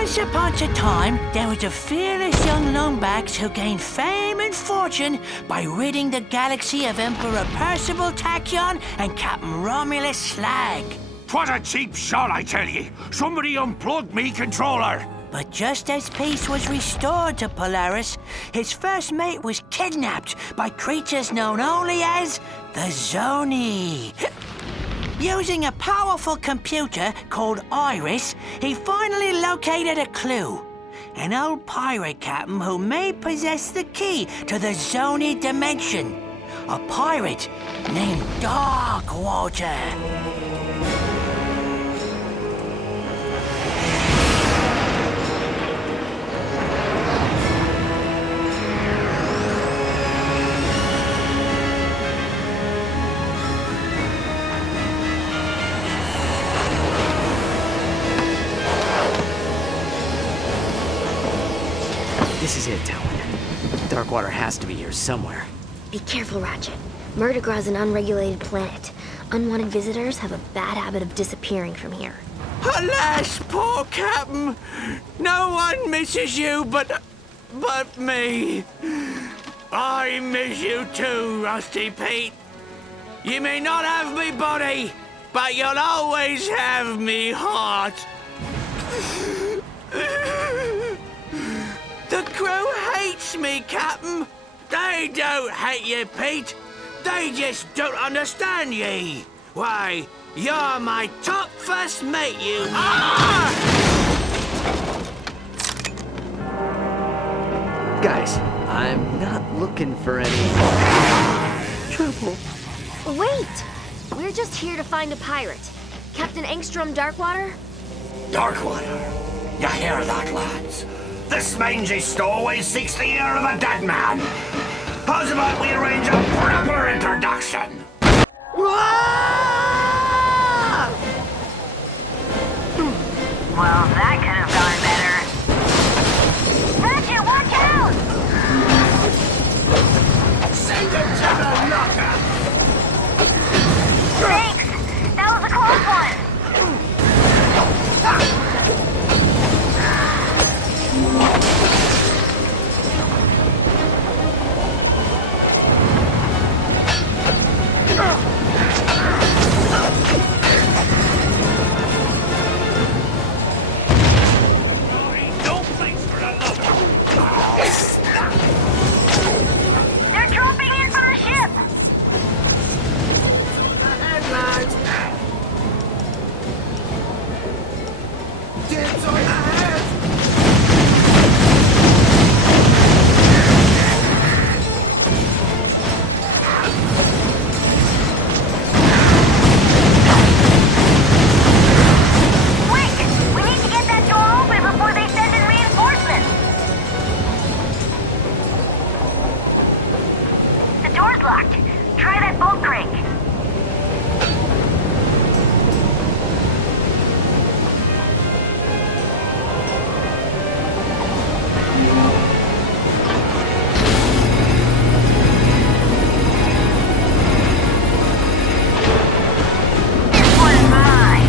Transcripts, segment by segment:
Once upon a time, there was a fearless young Lombax who gained fame and fortune by ridding the galaxy of Emperor Percival Tachyon and Captain Romulus Slag. What a cheap shot, I tell ye! Somebody unplugged me controller! But just as peace was restored to Polaris, his first mate was kidnapped by creatures known only as the Zoni. Using a powerful computer called Iris, he finally located a clue. An old pirate captain who may possess the key to the Zoni dimension. A pirate named Darkwater. This is it, Talon. Darkwater has to be here somewhere. Be careful, Ratchet. Murdergra's an unregulated planet. Unwanted visitors have a bad habit of disappearing from here. Alas, poor Captain! No one misses you but me. I miss you too, Rusty Pete. You may not have me body, but you'll always have me heart. The crew hates me, Captain. They don't hate you, Pete. They just don't understand ye. Why, you're my top first mate, you are! Guys, I'm not looking for any trouble. Wait! We're just here to find a pirate. Captain Engstrom Darkwater? Darkwater. You hear that, lads? This mangy stowaway seeks the ear of a dead man. How's about we arrange a proper introduction? Well, that could have gone better. Ratchet, watch out! Send him to the locker! Thanks! That was a close one! They're dropping in from the ship! Dibs on the head! Quick! We need to get that door open before they send in reinforcements! The door's locked. Try that bolt crank. This one's mine.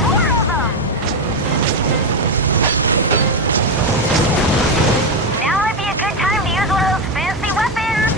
More of them! Now might be a good time to use one of those fancy weapons!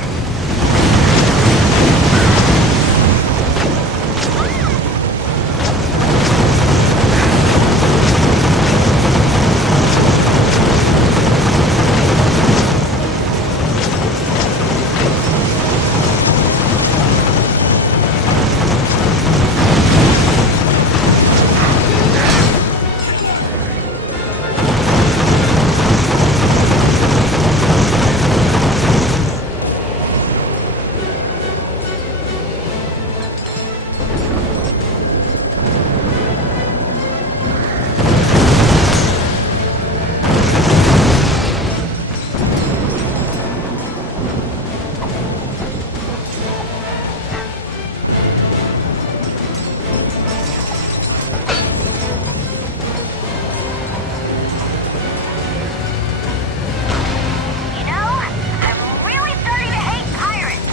I'm really starting to hate pirates!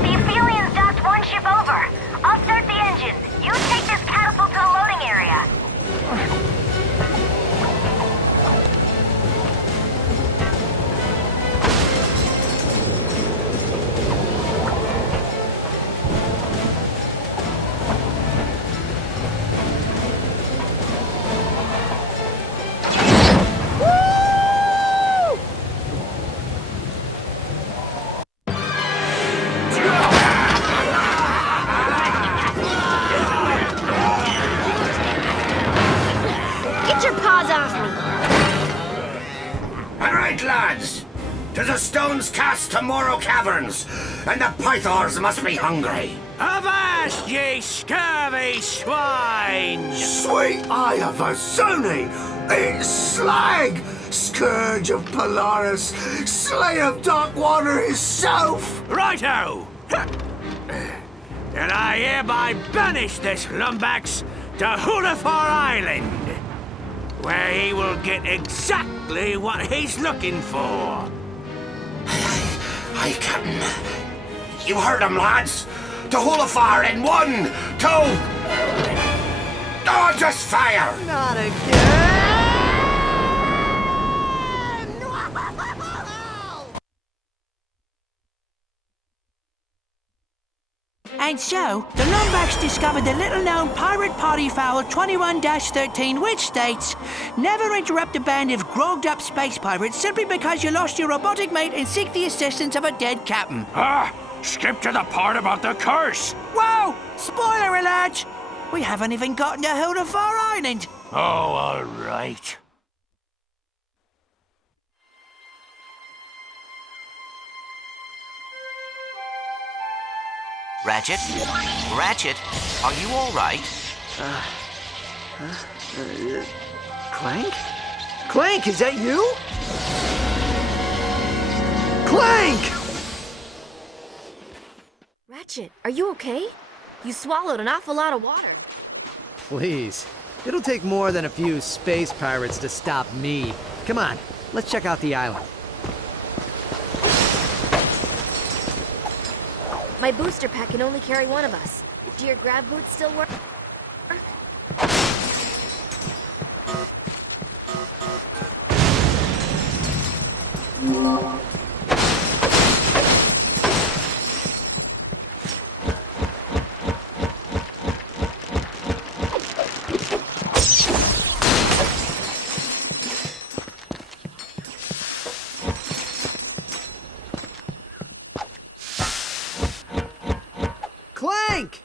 The Aphelions docked one ship over. I'll start the engines. You take this catapult to the loading area. Get your paws off me! All right, lads. To the stones cast to Morrow Caverns, and the pythons must be hungry. Avast, ye scurvy swine! Sweet eye of a Zony! It's Slag! Scourge of Polaris! Slayer of Darkwater himself! Righto! And I hereby banish this lumbax to Hulafar Island, where he will get exactly what he's looking for. Aye, Captain. You heard him, lads. To Hulafar in 1, 2... Oh, just fire! Not again! And so, the Lombax discovered the little-known pirate party foul 21-13, which states, never interrupt a band of grogged-up space pirates simply because you lost your robotic mate and seek the assistance of a dead captain. Skip to the part about the curse. Whoa! Spoiler alert! We haven't even gotten to Hulafar Island. Oh, all right. Ratchet? Ratchet, are you all right? Clank? Clank, is that you? Clank! Ratchet, are you okay? You swallowed an awful lot of water. Please. It'll take more than a few space pirates to stop me. Come on, let's check out the island. My booster pack can only carry one of us. Do your grab boots still work? Clank!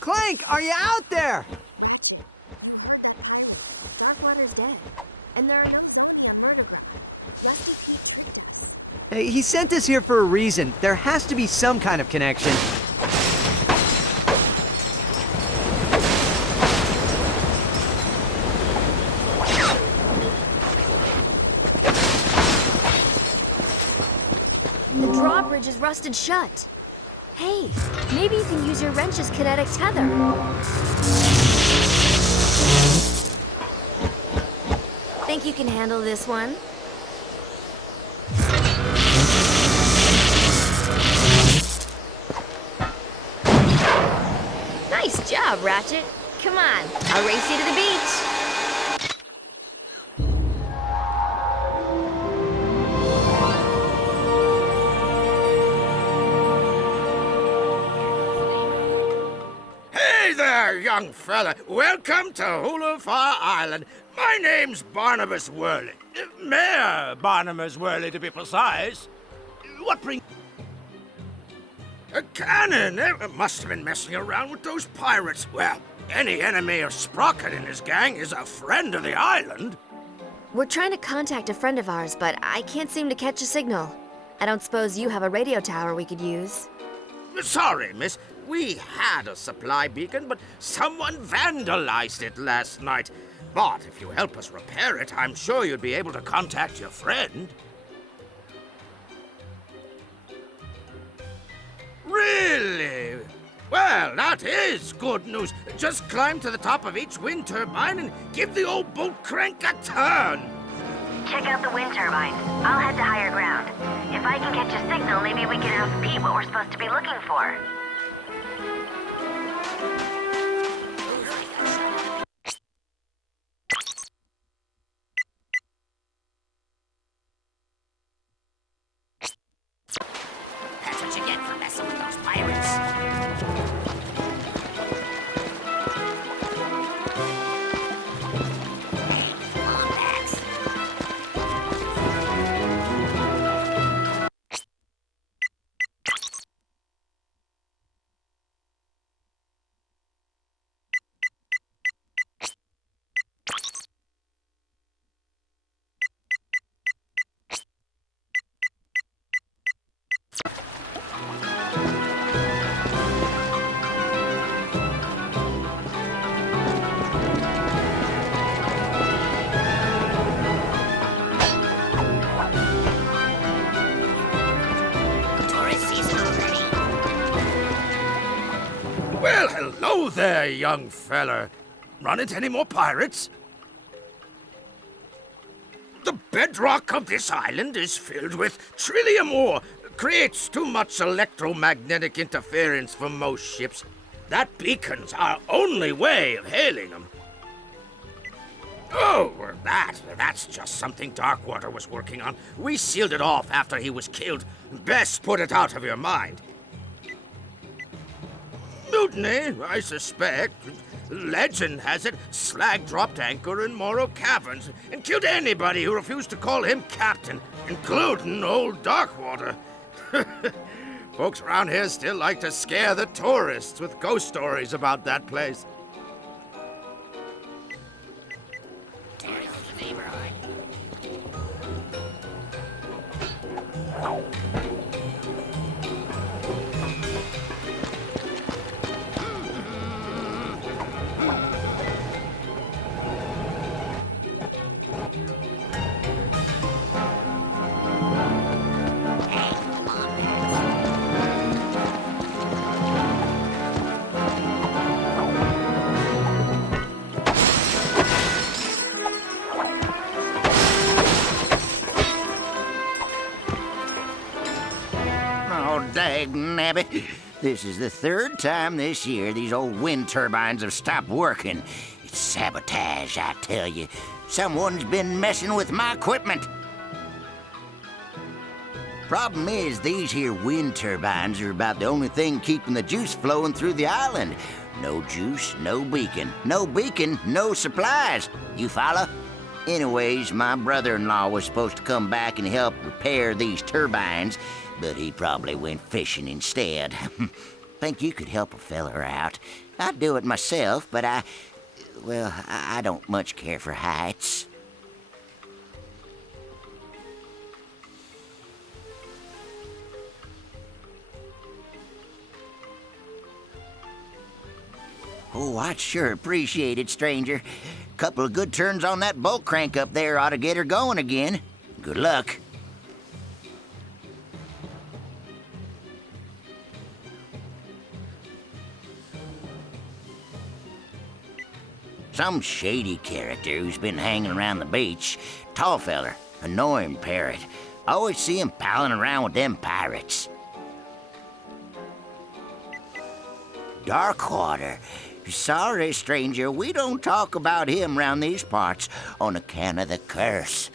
Clank, are you out there? Darkwater's dead, and there are no murder ground. Rusty Pete tricked us. Hey, he sent us here for a reason. There has to be some kind of connection. The drawbridge is rusted shut. Hey, maybe you can use your wrench's kinetic tether. Think you can handle this one? Nice job, Ratchet. Come on, I'll race you to the beach. Hey there, young fella. Welcome to Hulafar Island. My name's Barnabas Worley. Mayor Barnabas Worley, to be precise. What brings... A cannon! Must have been messing around with those pirates. Well, any enemy of Sprocket and his gang is a friend of the island. We're trying to contact a friend of ours, but I can't seem to catch a signal. I don't suppose you have a radio tower we could use. Sorry, miss. We had a supply beacon, but someone vandalized it last night. But if you help us repair it, I'm sure you'd be able to contact your friend. Really? Well, that is good news. Just climb to the top of each wind turbine and give the old boat crank a turn. Check out the wind turbines. I'll head to higher ground. If I can catch a signal, maybe we can ask Pete what we're supposed to be looking for. That's what you get for messing with those pirates. Hey, come on, Max. Tourist season already. Well, hello there, young fella. Run into any more pirates? The bedrock of this island is filled with trillium ore. Creates too much electromagnetic interference for most ships. That beacon's our only way of hailing them. Oh, that's just something Darkwater was working on. We sealed it off after he was killed. Best put it out of your mind. Mutiny, I suspect. Legend has it Slag dropped anchor in Morrow Caverns and killed anybody who refused to call him captain, including old Darkwater. Folks around here still like to scare the tourists with ghost stories about that place. Tourist neighborhood. Hey, come on, Max. Oh, dag nabbit. This is the third time this year these old wind turbines have stopped working. It's sabotage, I tell you. Someone's been messing with my equipment. Problem is, these here wind turbines are about the only thing keeping the juice flowing through the island. No juice, no beacon. No beacon, no supplies. You follow? Anyways, my brother-in-law was supposed to come back and help repair these turbines, but he probably went fishing instead. Think you could help a feller out. I'd do it myself, but I don't much care for heights. Oh, I'd sure appreciate it, stranger. Couple of good turns on that bolt crank up there ought to get her going again. Good luck. Some shady character who's been hanging around the beach. Tall feller, annoying parrot. Always see him palling around with them pirates. Darkwater. Sorry, stranger, we don't talk about him round these parts on account of the curse.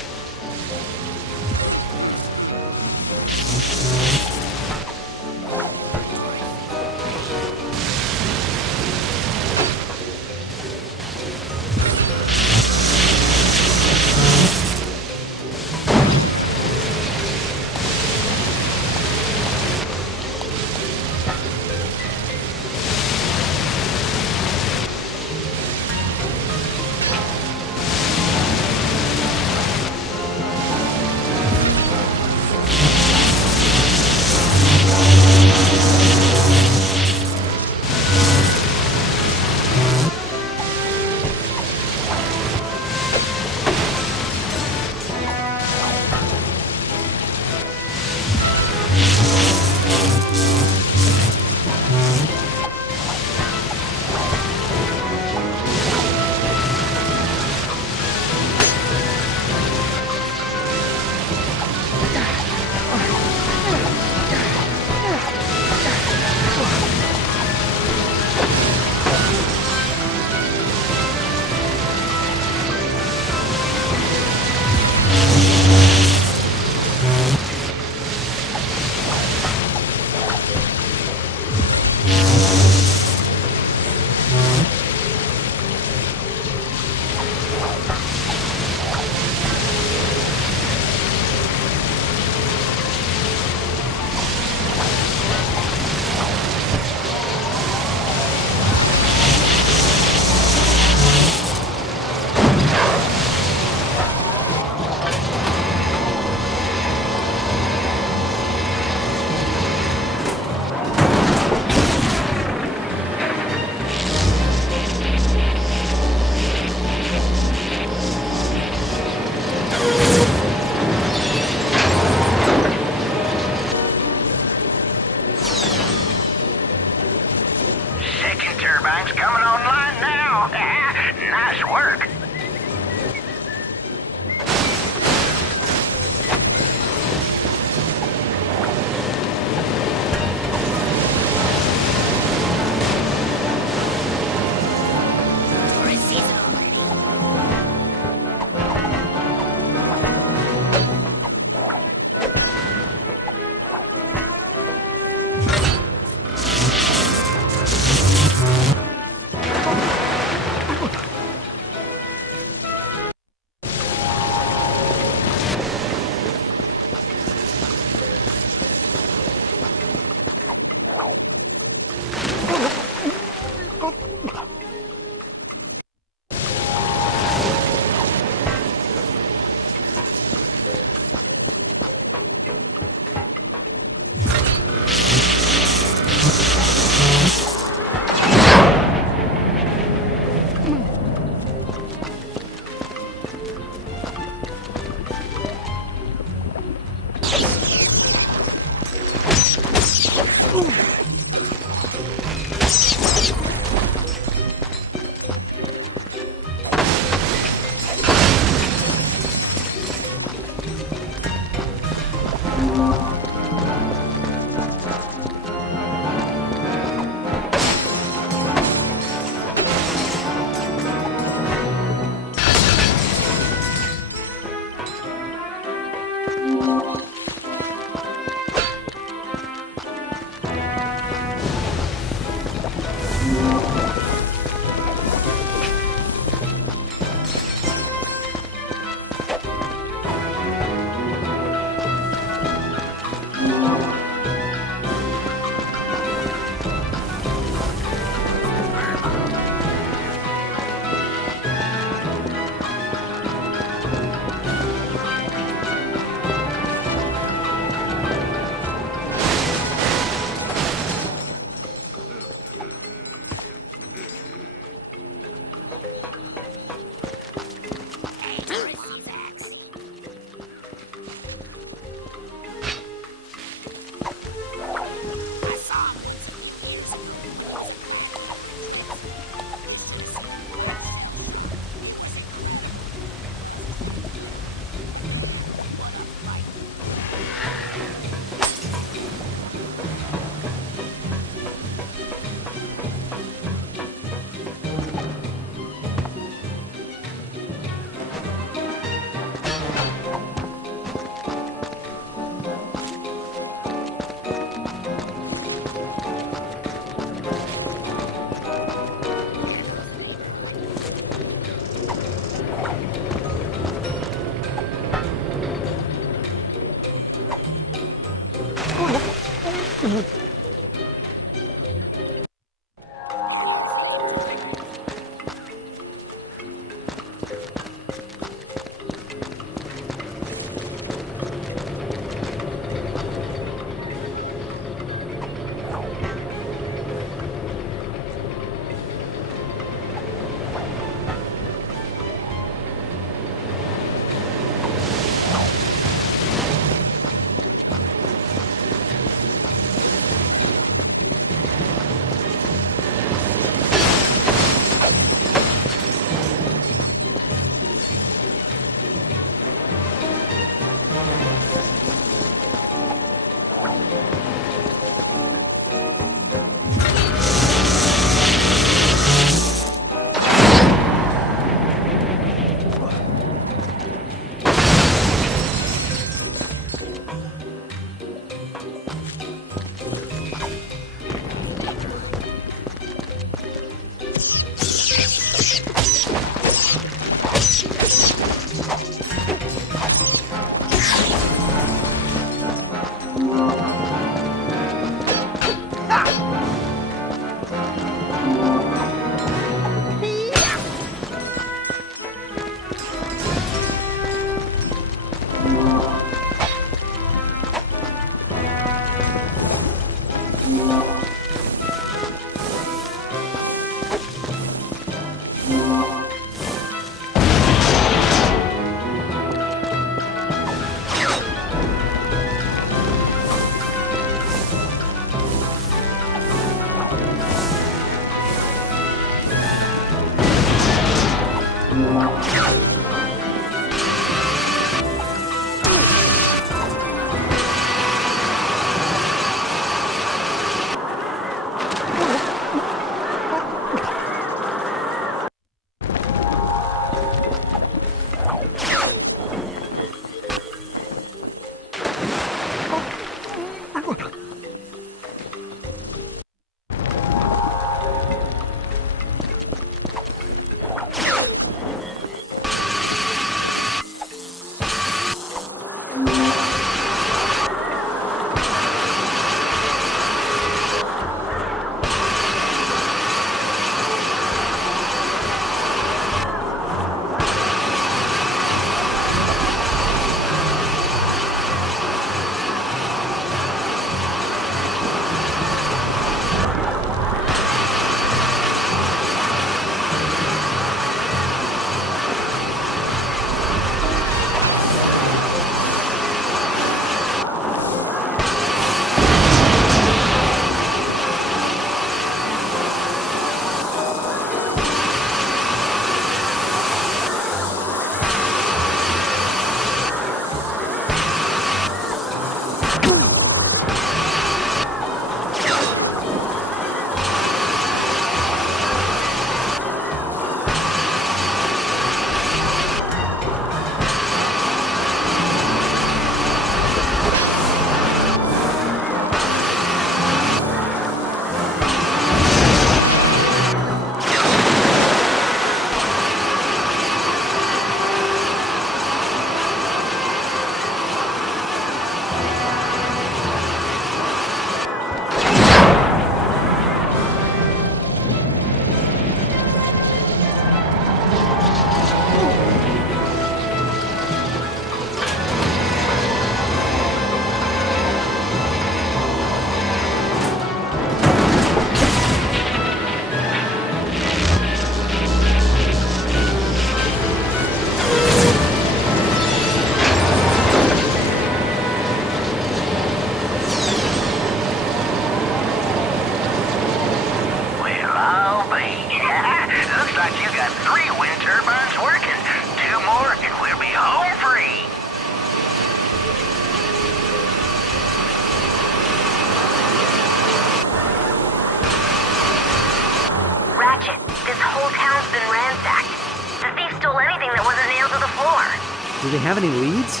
Do they have any leads?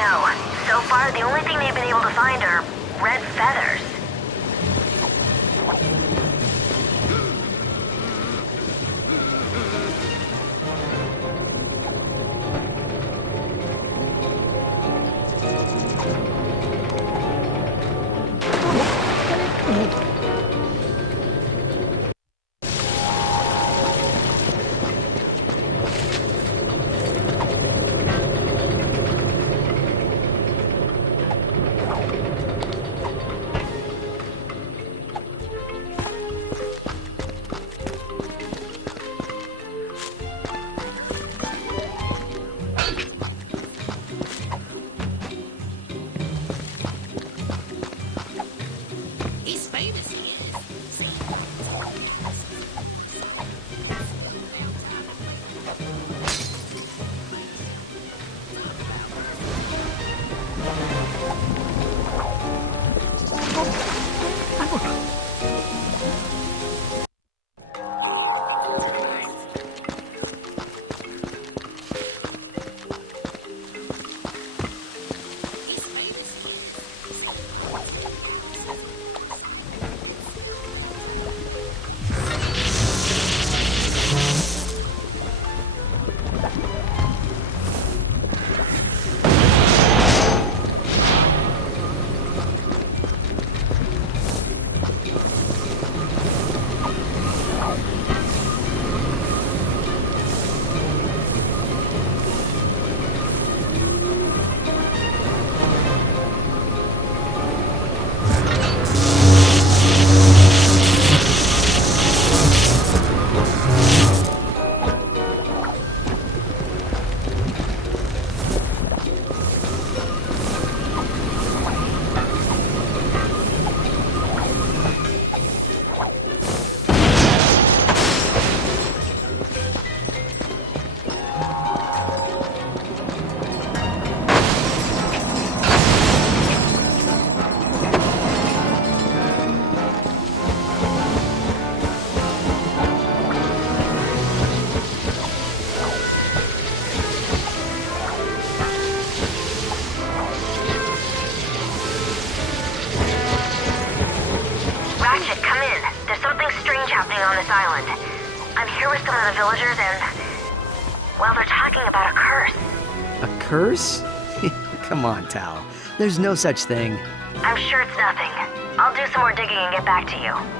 No. So far, the only thing they've been able to find are red feathers. on this island. I'm here with some of the villagers and... well, they're talking about a curse. A curse? Come on, Tal. There's no such thing. I'm sure it's nothing. I'll do some more digging and get back to you.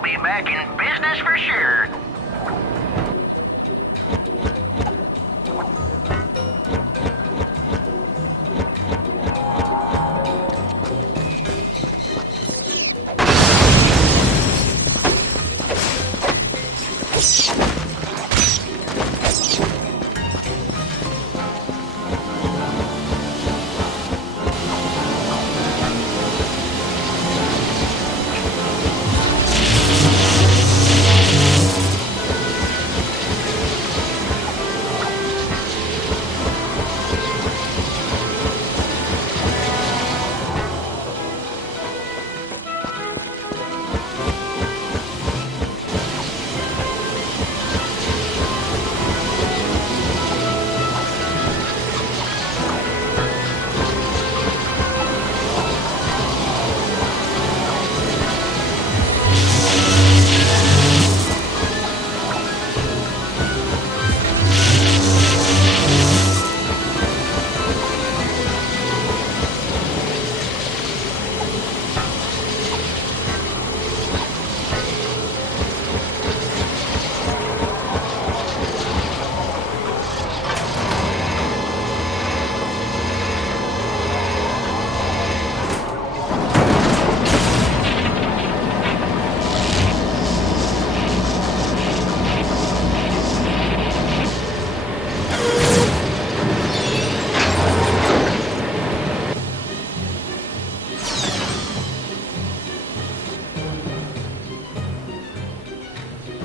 we'll be back in business for sure.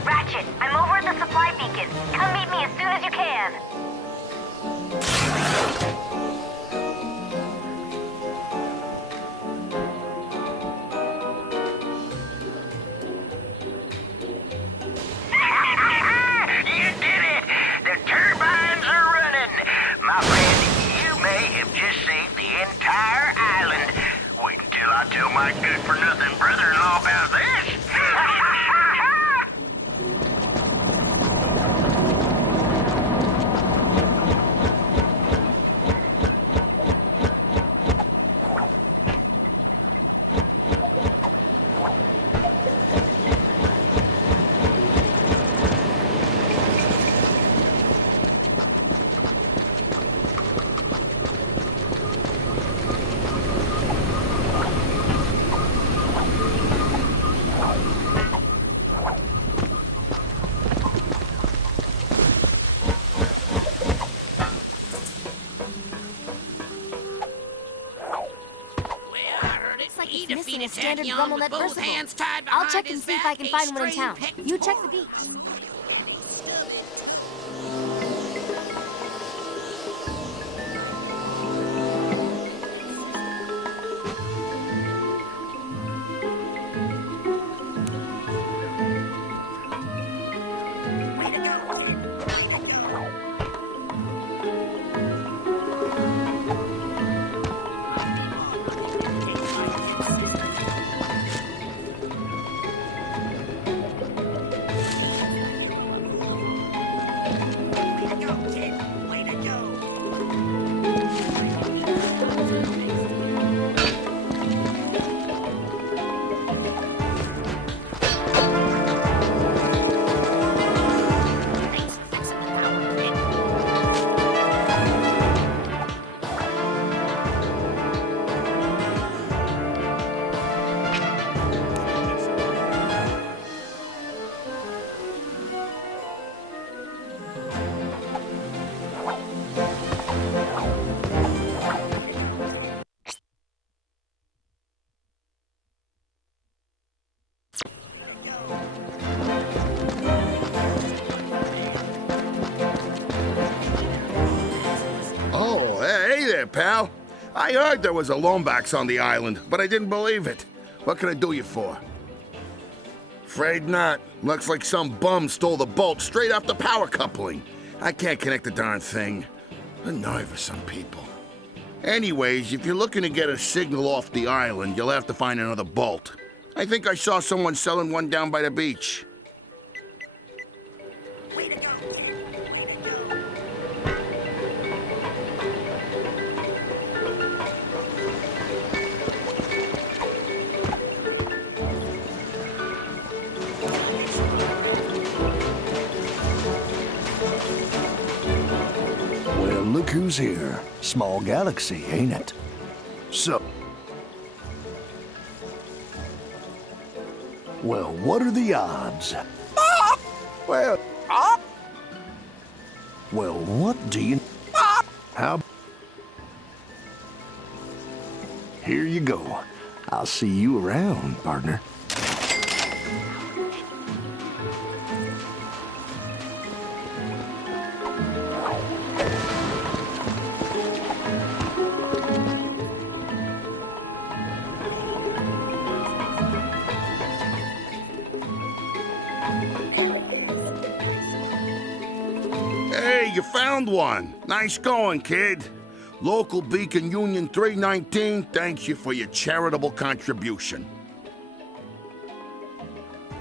Ratchet, I'm over at the supply beacon. Come meet me as soon as you can. You did it! The turbines are running! My friend, you may have just saved the entire island. Wait until I tell my good-for-nothing brother-in-law about this! Looks like it's missing a standard Grummelnet Percival. I'll check and see if I can find one in town. You check the beach. Oh, hey there, pal. I heard there was a Lombax on the island, but I didn't believe it. What can I do you for? Afraid not. Looks like some bum stole the bolt straight off the power coupling. I can't connect the darn thing. The nerve of some people. Anyways, if you're looking to get a signal off the island, you'll have to find another bolt. I think I saw someone selling one down by the beach. who's here. Small galaxy, ain't it? So... Well, what are the odds? Well, well, what do you... How... Here you go. I'll see you around, partner. Hey, you found one. Nice going, kid. Local Beacon Union 319 thanks you for your charitable contribution.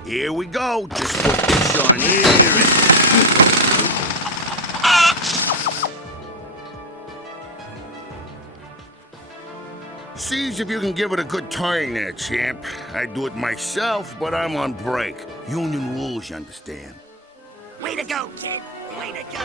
Here we go. Just put this on here and... Sees if you can give it a good turn there, champ. I'd do it myself, but I'm on break. Union rules, you understand. Way to go, kid! Way to go!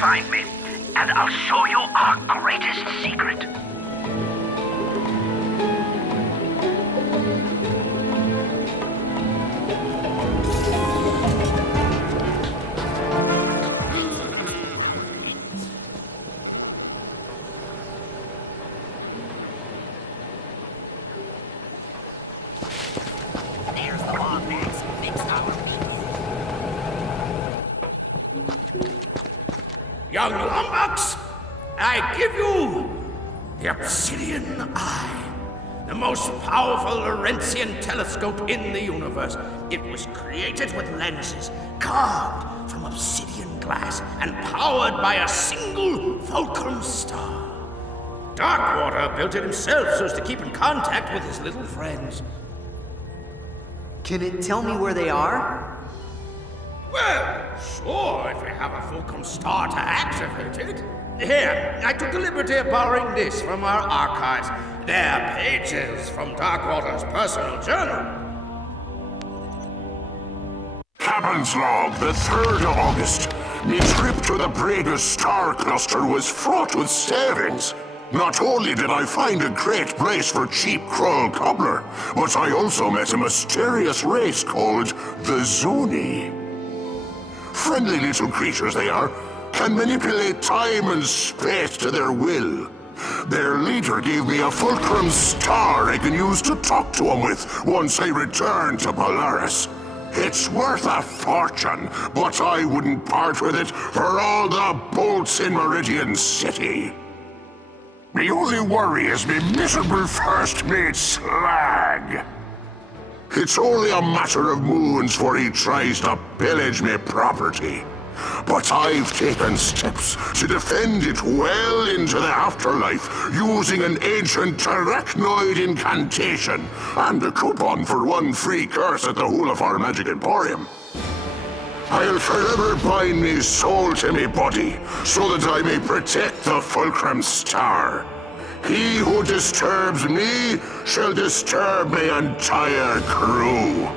Find me, and I'll show you our greatest secret. There's the Longplay who fixed our Young Lombax, I give you the Obsidian Eye, the most powerful Laurentian telescope in the universe. It was created with lenses carved from obsidian glass and powered by a single fulcrum star. Darkwater built it himself so as to keep in contact with his little friends. Can it tell me where they are? Well, sure, if we have a fulcrum star to activate it. Here, I took the liberty of borrowing this from our archives. They're pages from Darkwater's personal journal. Captain's log, the 3rd of August. Me trip to the Bragus star cluster was fraught with savings. Not only did I find a great place for cheap Krull cobbler, but I also met a mysterious race called the Zuni. Friendly little creatures they are, can manipulate time and space to their will. Their leader gave me a fulcrum star I can use to talk to him with once I return to Polaris. It's worth a fortune, but I wouldn't part with it for all the bolts in Meridian City. The only worry is me miserable first mate Slag. It's only a matter of moons before he tries to pillage me property. but I've taken steps to defend it well into the afterlife using an ancient arachnoid incantation and a coupon for one free curse at the Hulafar Magic Emporium. I'll forever bind me soul to me body so that I may protect the Fulcrum Star. He who disturbs me shall disturb my entire crew.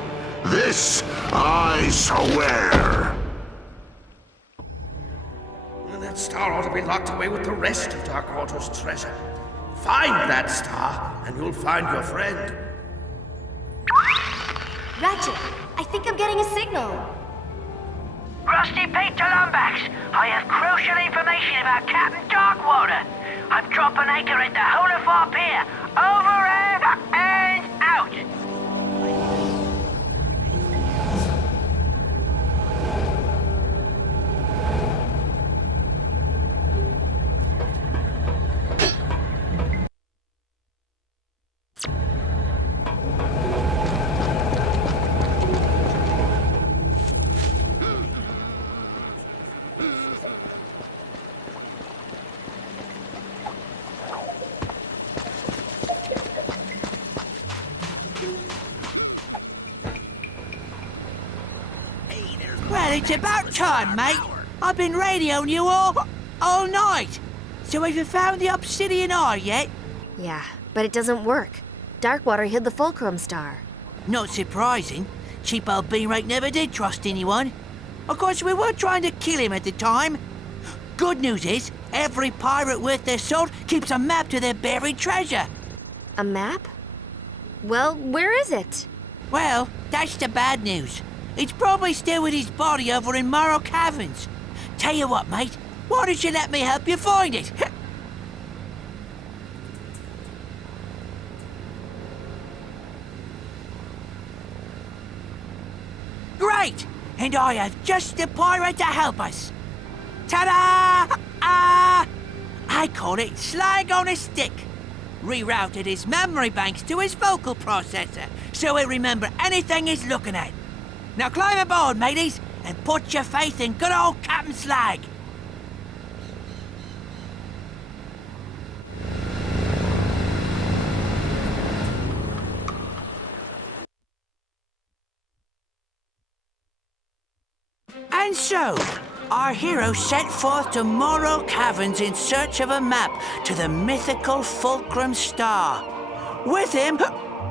This I swear. That star ought to be locked away with the rest of Darkwater's treasure. Find that star, and you'll find your friend. Ratchet, I think I'm getting a signal. Rusty Pete to Lombax. I have crucial information about Captain Darkwater. I'm dropping anchor at the Hulafar Pier. Over and out. Well, it's about time, mate. I've been radioing you all night. So have you found the obsidian eye yet? Yeah, but it doesn't work. Darkwater hid the Fulcrum Star. Not surprising. Cheap old Beanrake never did trust anyone. Of course, we were trying to kill him at the time. Good news is, every pirate worth their salt keeps a map to their buried treasure. A map? Well, where is it? Well, that's the bad news. It's probably still with his body over in Morrow Caverns. Tell you what, mate, why don't you let me help you find it? Great! And I have just the pirate to help us. Ta-da! I call it slag on a stick. Rerouted his memory banks to his vocal processor, so he'll remember anything he's looking at. Now climb aboard, mateys, and put your faith in good old Captain Slag. And so, our hero set forth to Morrow Caverns in search of a map to the mythical Fulcrum Star. With him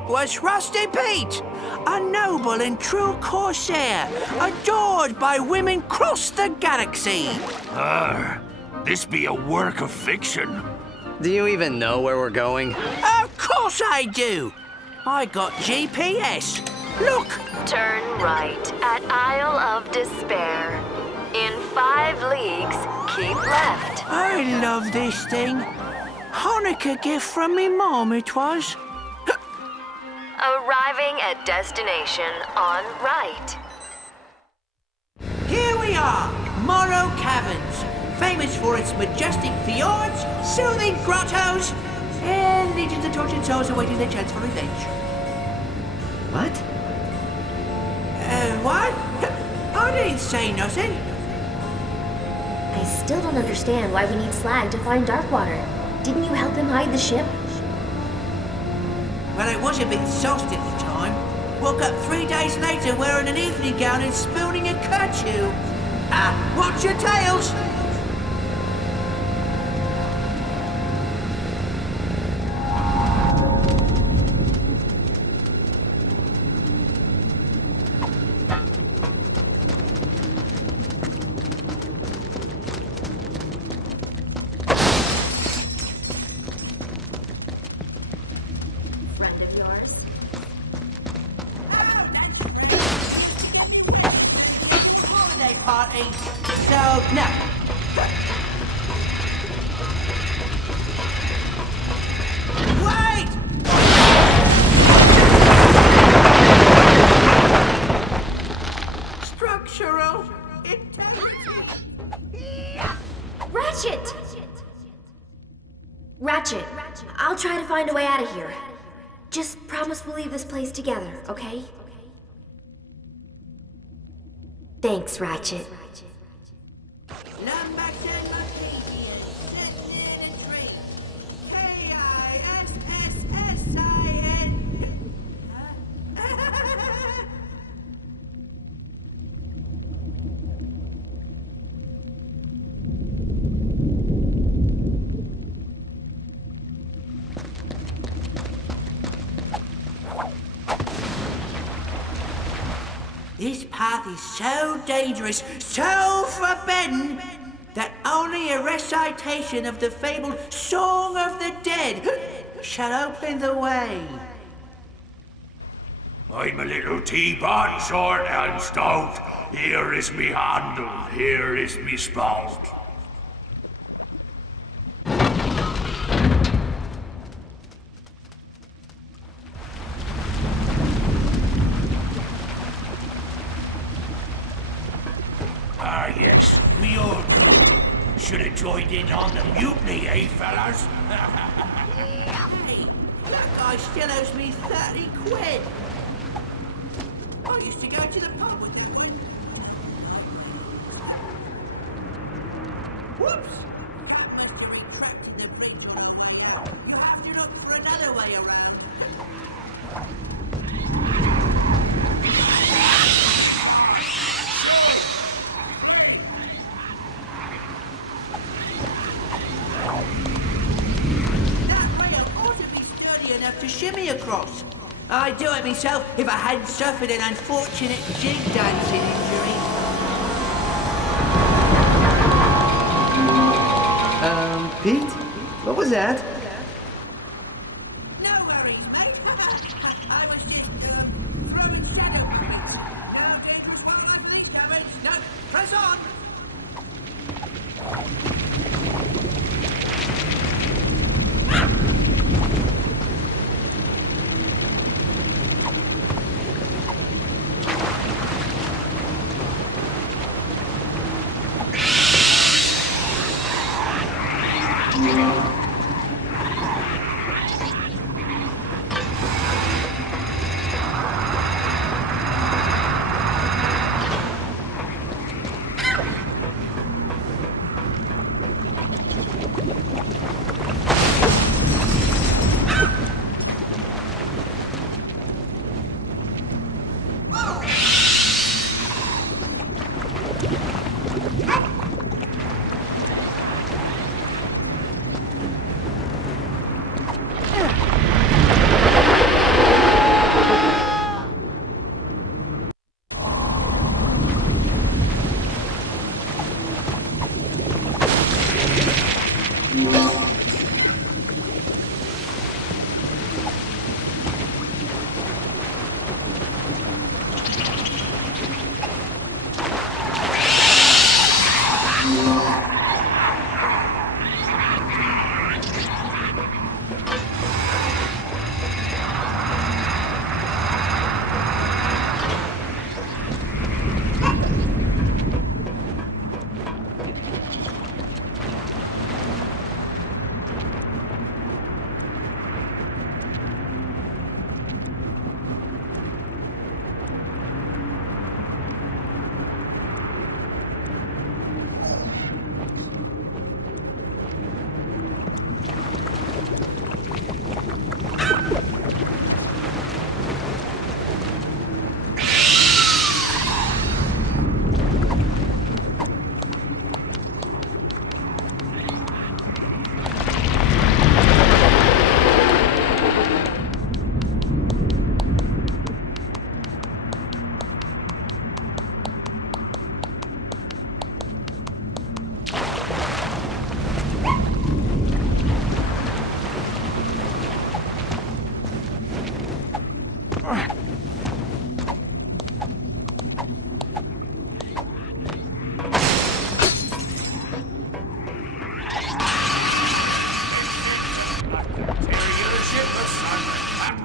was Rusty Pete, a noble and true corsair, adored by women across the galaxy. This be a work of fiction. Do you even know where we're going? Of course I do. I got GPS. Look. Turn right at Isle of Despair. In 5 leagues, keep left. I love this thing. Hanukkah gift from me mom it was. Arriving at destination on right. Here we are, Morrow Caverns, famous for its majestic fjords, soothing grottos, and legions of tortured souls awaiting their chance for revenge. What? What? I didn't say nothing. I still don't understand why we need Slag to find Darkwater. Didn't you help him hide the ship? Well, I was a bit sauced at the time. Woke up 3 days later wearing an evening gown and spooning a kerchief. Watch your tails! Friend of yours? Holiday party. So, no. Wait! Structural intelligence. Ratchet! Ratchet, I'll try to find a way out of here. Just promise we'll leave this place together, okay? Thanks, Ratchet. This path is so dangerous, so forbidden, that only a recitation of the fabled Song of the Dead shall open the way. I'm a little teapot, short and stout. Here is me handle, here is me spout. Ah, yes, me old crew. Should have joined in on the mutiny, eh, fellas? Hey, that guy still owes me 30 quid. I used to go to the pub with that. Whoops! That must have retracted the bridge. You have to look for another way around. Enough to shimmy across. I'd do it myself if I hadn't suffered an unfortunate jig dancing injury. Pete? What was that? No worries, mate. I was just, throwing shadow grenades. Now dangerous one damage. No, press on!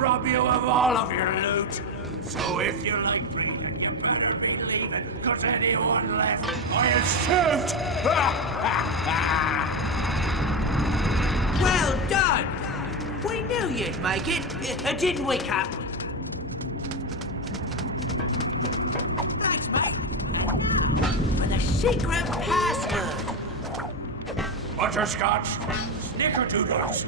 rob you of all of your loot. So if you like breathing, you better be leaving, cause anyone left, I'll shoot! Well done! We knew you'd make it, didn't we, Cap? Thanks, mate. And now, for the secret password. Butterscotch, snickerdoodles.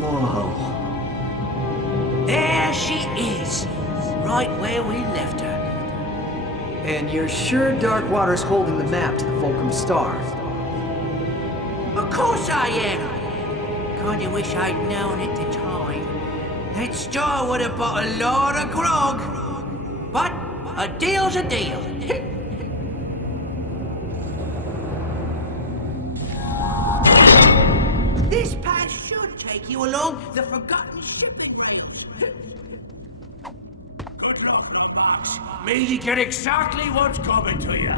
Whoa. There she is, right where we left her. And you're sure Darkwater's holding the map to the Fulcrum Star? Of course I am. Kinda wish I'd known at the time. That star would have bought a lot of grog. But a deal's a deal. This path should take you along the forgotten shipping rails. Good luck, little box. May you get exactly what's coming to you.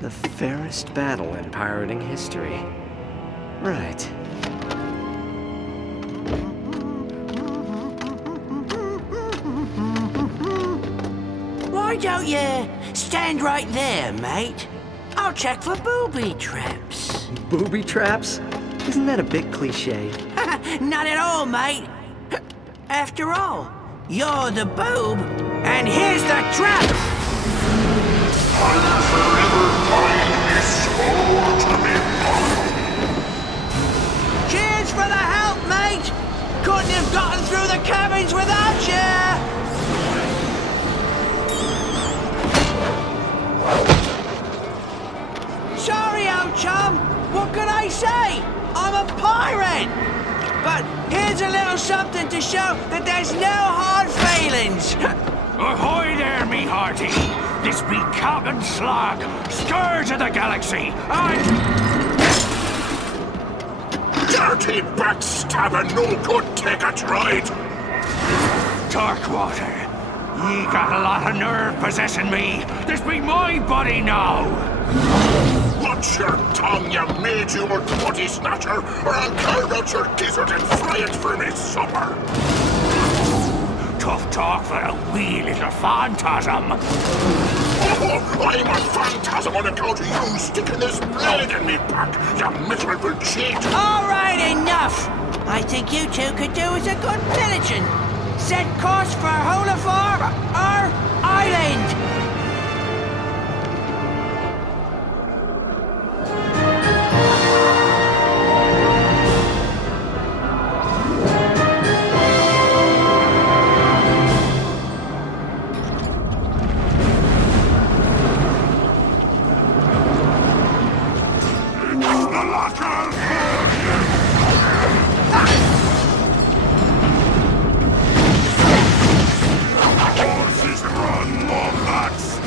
The fairest battle in pirating history. Right. Why don't you stand right there, mate? I'll check for booby traps. Booby traps? Isn't that a bit cliche? Not at all, mate. After all, you're the boob, and here's the trap! I'll forever find this sword to be found. Cheers for the help, mate! Couldn't have gotten through the cabins without you! Sorry, old chum. What can I say? I'm a pirate! But here's a little something to show that there's no hard feelings. Ahoy there, me hearty! This be Captain Slog, scourge of the galaxy, and... Dirty backstabbing, no good take a ride. Darkwater, ye got a lot of nerve possessing me. This be my body now. Watch your tongue, you mage old body snatcher, or I'll carve out your gizzard and fry it for me supper. Tough talk for a wee little phantasm. Oh, I'm a phantasm on account of you sticking this blade in me back, you miserable cheat. All right, enough. I think you two could do us a good pillaging. Set course for Holafar, our island. Horses run, Lombax!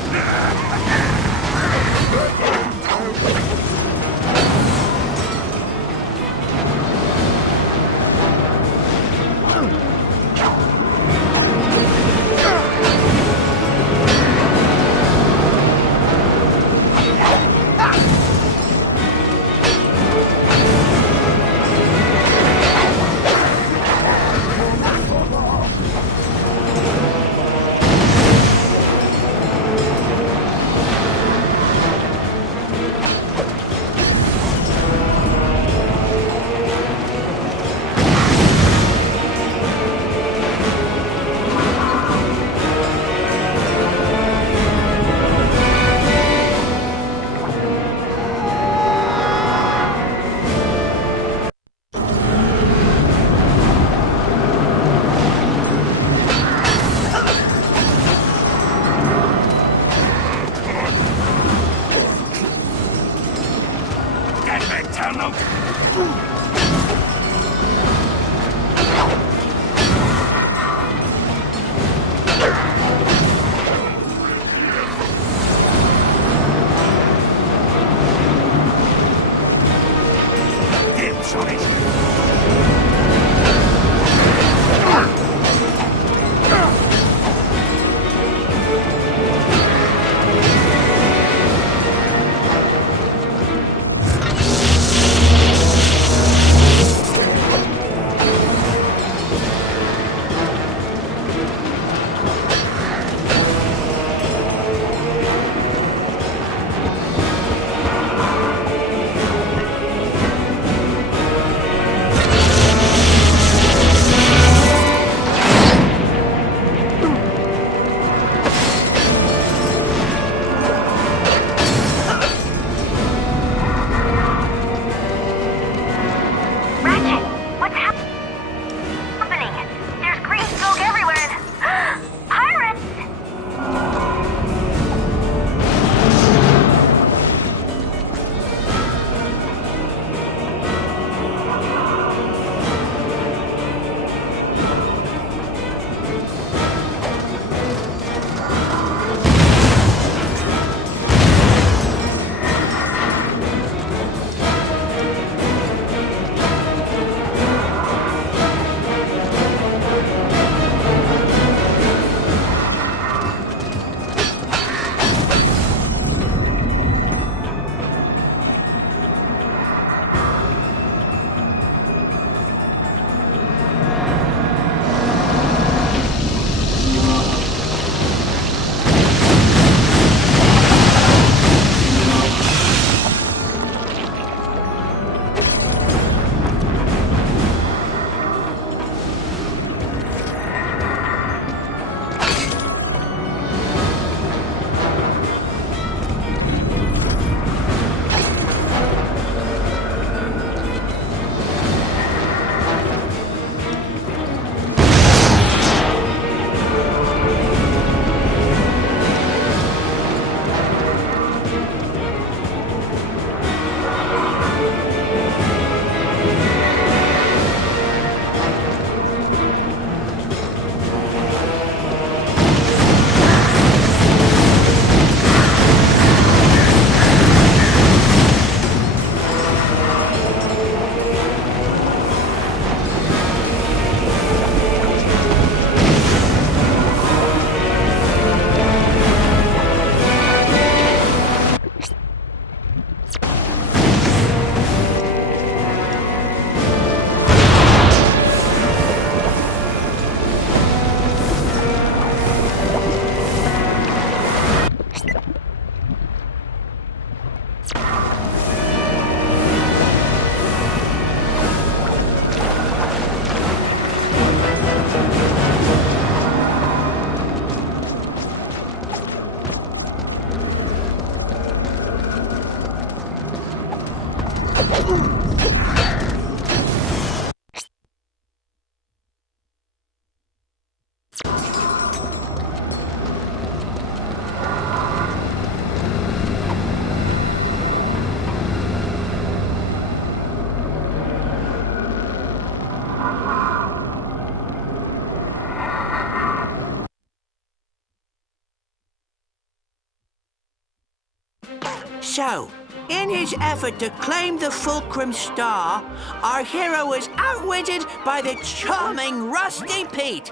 So, in his effort to claim the Fulcrum Star, our hero was outwitted by the charming Rusty Pete,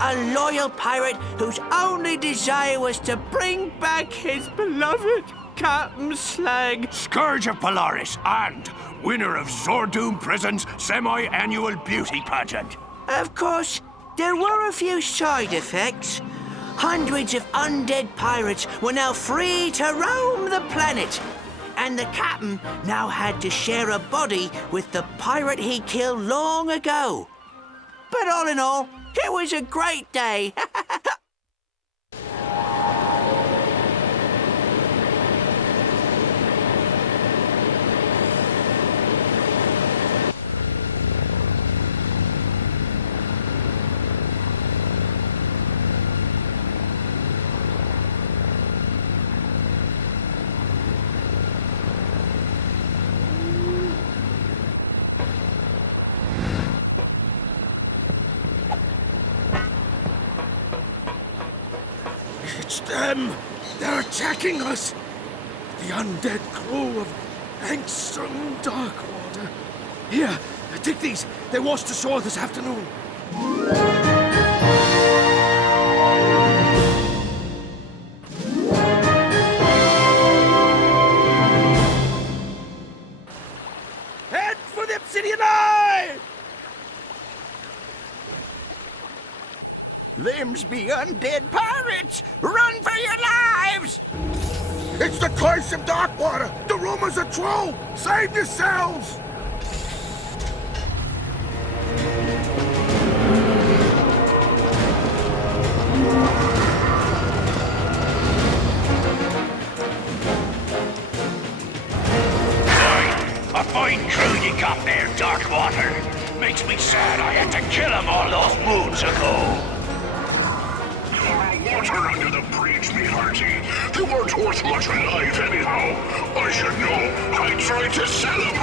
a loyal pirate whose only desire was to bring back his beloved Captain Slag. Scourge of Polaris and winner of Zordoom Prison's semi-annual beauty pageant. Of course, there were a few side effects. Hundreds of undead pirates were now free to roam the planet. And the captain now had to share a body with the pirate he killed long ago. But all in all, it was a great day. It's them! They're attacking us! The undead crew of Angstrom Darkwater. Here, take these. They washed ashore this afternoon. Head for the Obsidian Eye! Them's be undead pirates! Run for your lives! It's the curse of Darkwater! The rumors are true! Save yourselves! A fine crew you got there, Darkwater. Makes me sad I had to kill 'em all those moons ago. Water under the bridge, me hearty. They weren't worth much alive anyhow. I should know. I tried to sell them.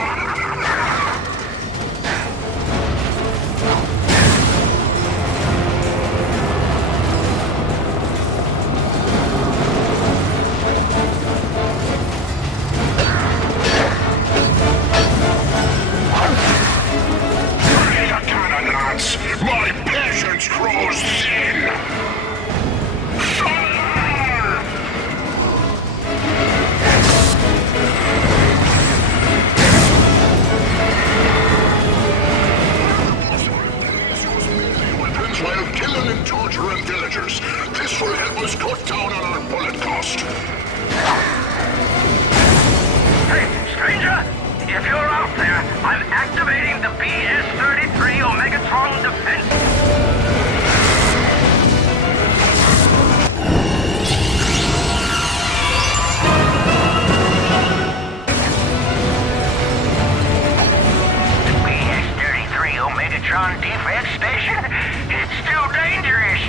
My patience grows thin! While killing and torturing villagers, this will help us cut down on our bullet cost. Hey, stranger! If you're out there, I'm activating the PS-33 Omegatron defense. Omegatron defense station? It's still dangerous.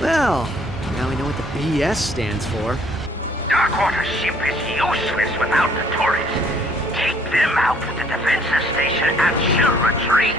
Well, now we know what the BS stands for. Darkwater's ship is useless without the turrets. Take them out with the defensive station and she'll retreat.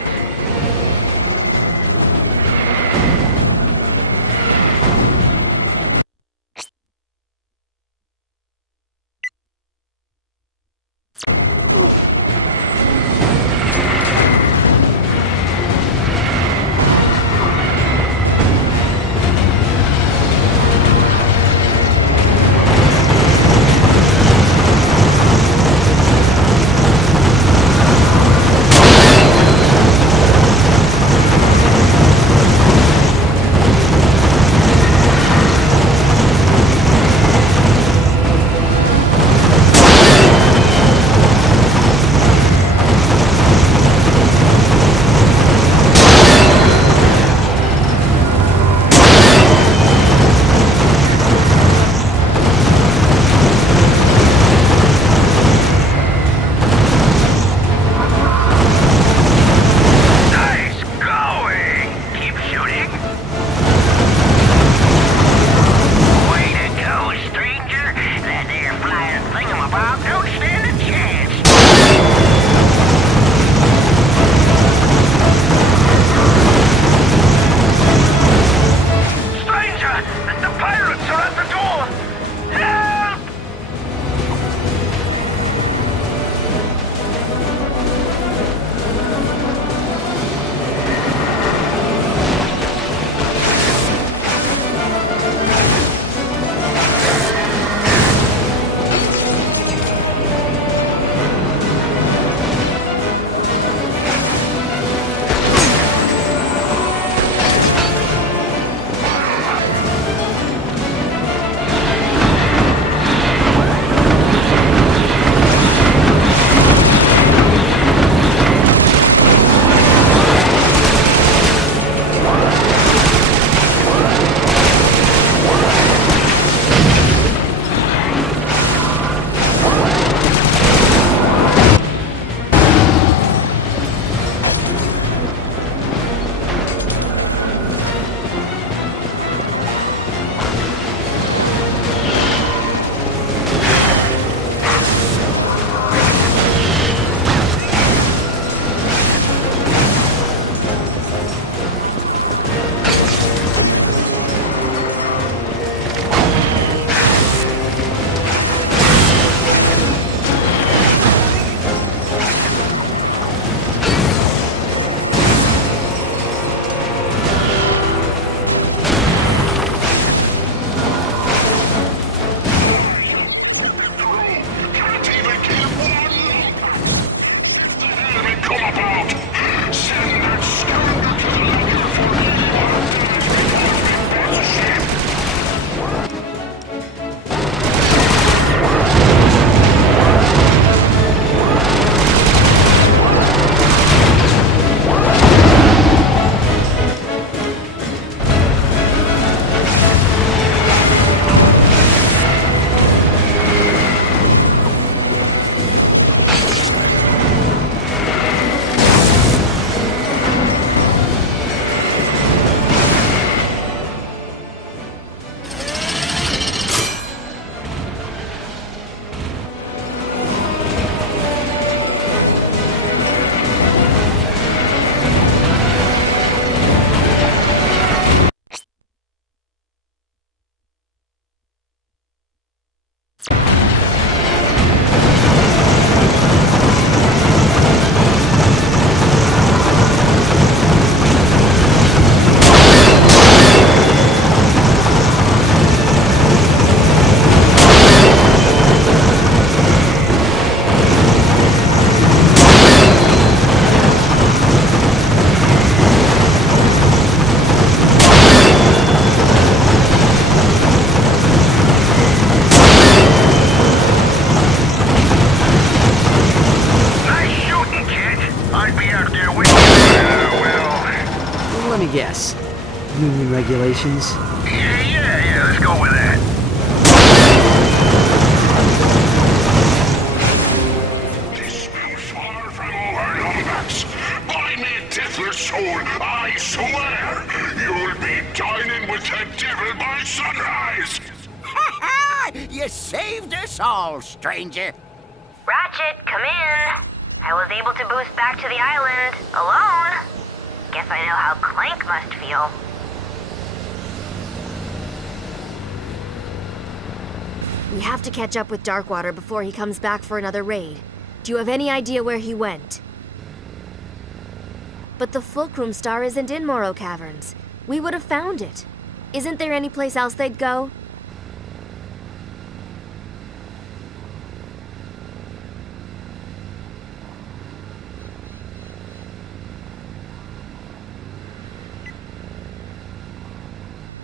union regulations. Yeah, let's go with that. This will far from over, Lombax. By me Tiffler's soul, I swear, you'll be dining with the devil by sunrise! You saved us all, stranger. Ratchet, come in. I was able to boost back to the island alone. Guess I know how Clank must feel. We have to catch up with Darkwater before he comes back for another raid. Do you have any idea where he went? But the Fulcrum Star isn't in Morrow Caverns. We would have found it. Isn't there any place else they'd go?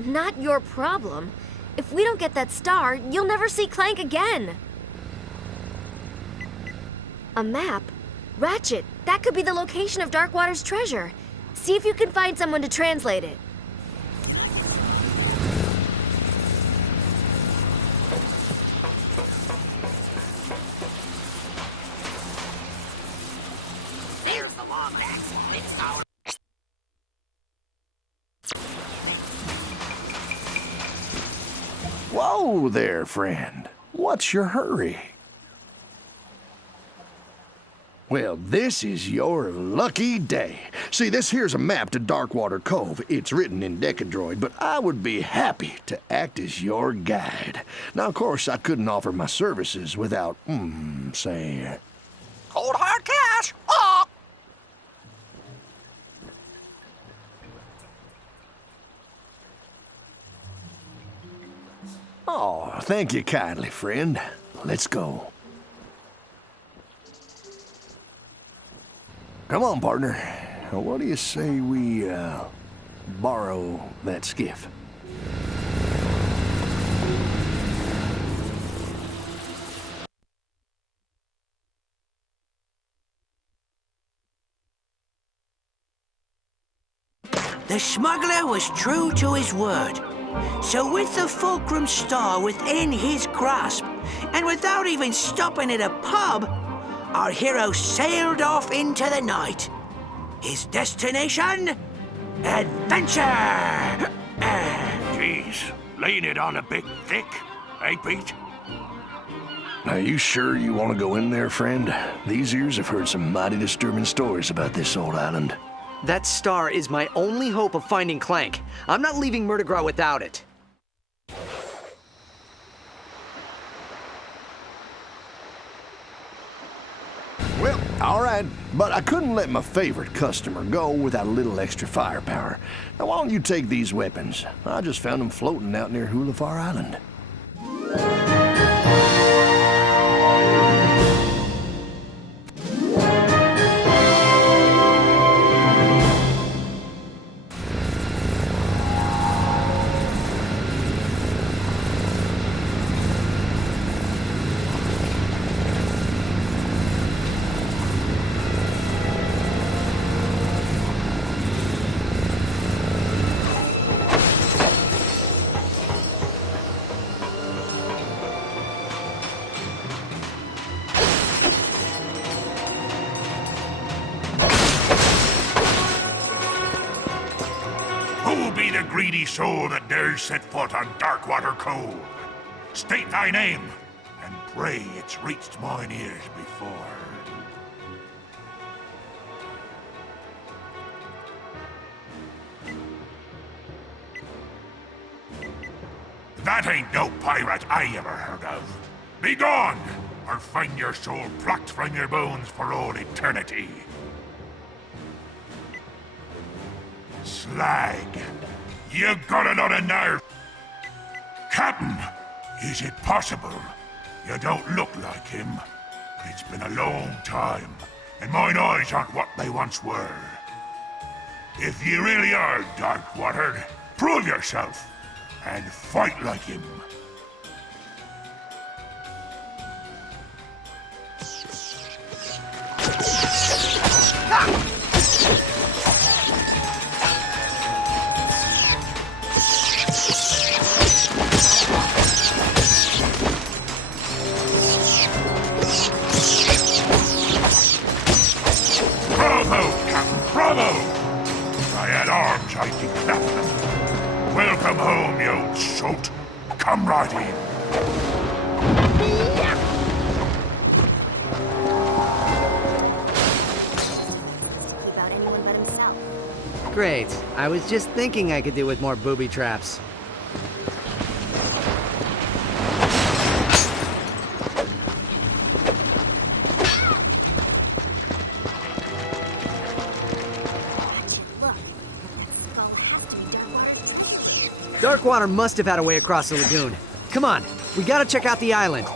Not your problem. If we don't get that star, you'll never see Clank again. A map? Ratchet, that could be the location of Darkwater's treasure. See if you can find someone to translate it. There's the Lombax. It's our... Whoa there, friend. What's your hurry? Well, this is your lucky day. See, this here's a map to Darkwater Cove. It's written in Decadroid, but I would be happy to act as your guide. Now, of course, I couldn't offer my services without, say... Cold hard cash. Oh! Oh, thank you kindly, friend. Let's go. Come on, partner. What do you say we, borrow that skiff? The smuggler was true to his word. So with the Fulcrum Star within his grasp, and without even stopping at a pub, our hero sailed off into the night. His destination? Adventure! Jeez, laying it on a bit thick, eh, Pete? Are you sure you want to go in there, friend? These ears have heard some mighty disturbing stories about this old island. That star is my only hope of finding Clank. I'm not leaving Murdergraw without it. Well, all right, but I couldn't let my favorite customer go without a little extra firepower. Now, why don't you take these weapons? I just found them floating out near Hulafar Island. Who be the greedy soul that dares set foot on Darkwater Cove? State thy name, and pray it's reached mine ears before. That ain't no pirate I ever heard of. Be gone, or find your soul plucked from your bones for all eternity. Slag, you got a lot of nerve. Captain, is it possible? You don't look like him. It's been a long time, and mine eyes aren't what they once were. If you really are Darkwater, prove yourself, and fight like him. Great. I was just thinking I could do with more booby traps. Darkwater must have had a way across the lagoon. Come on, we gotta check out the island.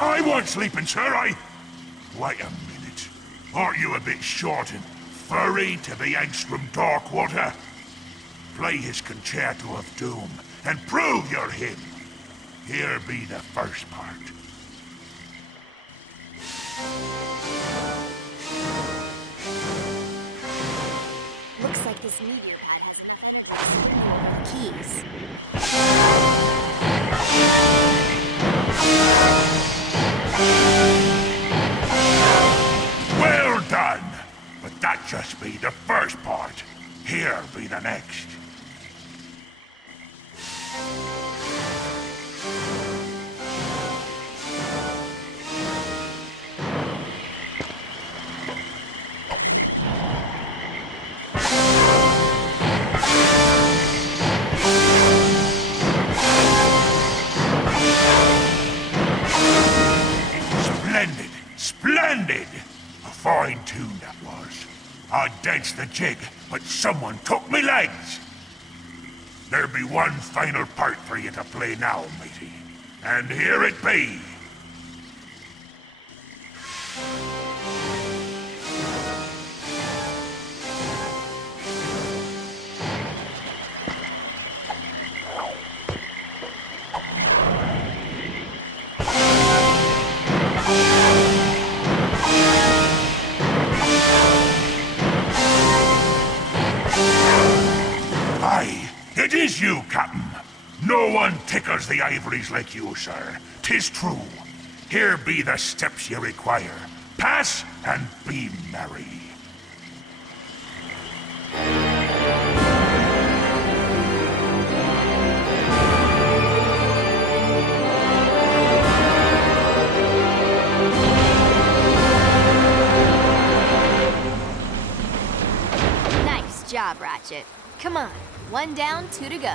I want sleeping, sir, Wait a minute. Aren't you a bit short and furry to be Angstrom Darkwater? Play his Concerto of Doom and prove you're him. Here be the first part. Looks like this meteor pad has enough energy. Keys. Well done! But that just be the first part. Here be the next. Splendid! Splendid! A fine tune that was. I danced the jig, but someone took me legs! There be one final part for you to play now, matey. And here it be. Aye, it is you, Captain. No one tickles the ivories like you, sir. 'Tis true. Here be the steps you require. Pass and be merry. Nice job, Ratchet. Come on, one down, two to go.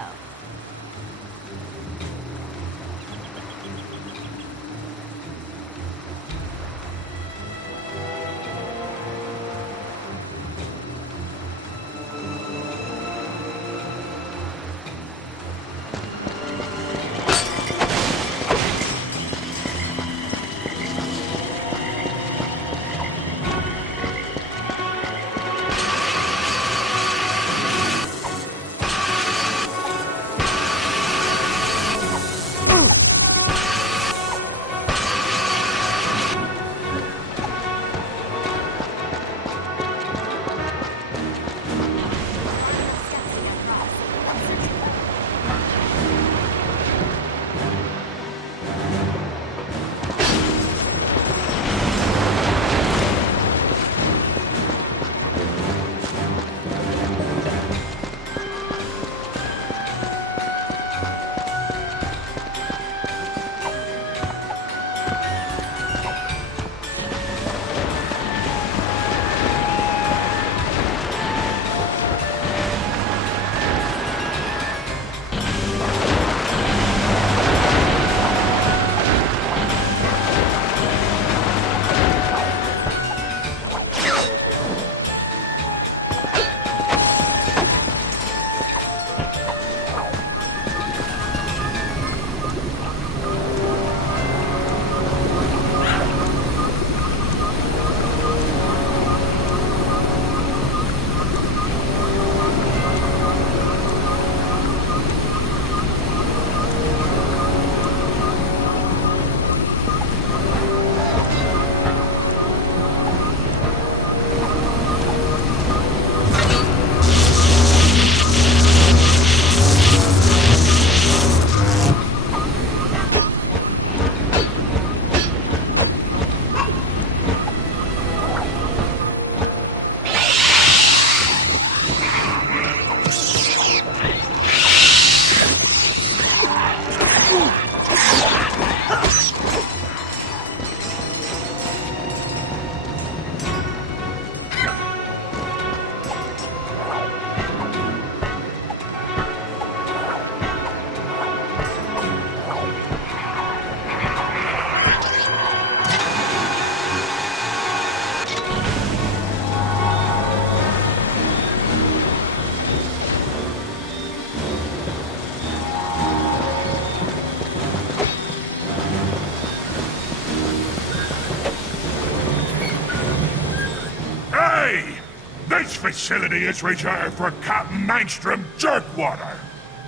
This facility is reserved for Captain Angstrom Jerkwater.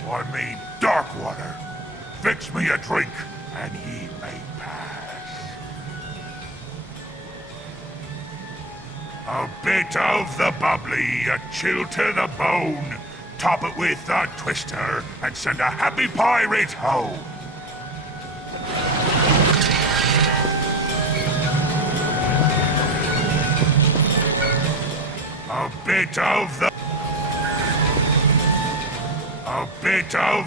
I mean Darkwater. Fix me a drink, and he may pass. A bit of the bubbly, a chill to the bone. Top it with a twister, and send a happy pirate home. A bit of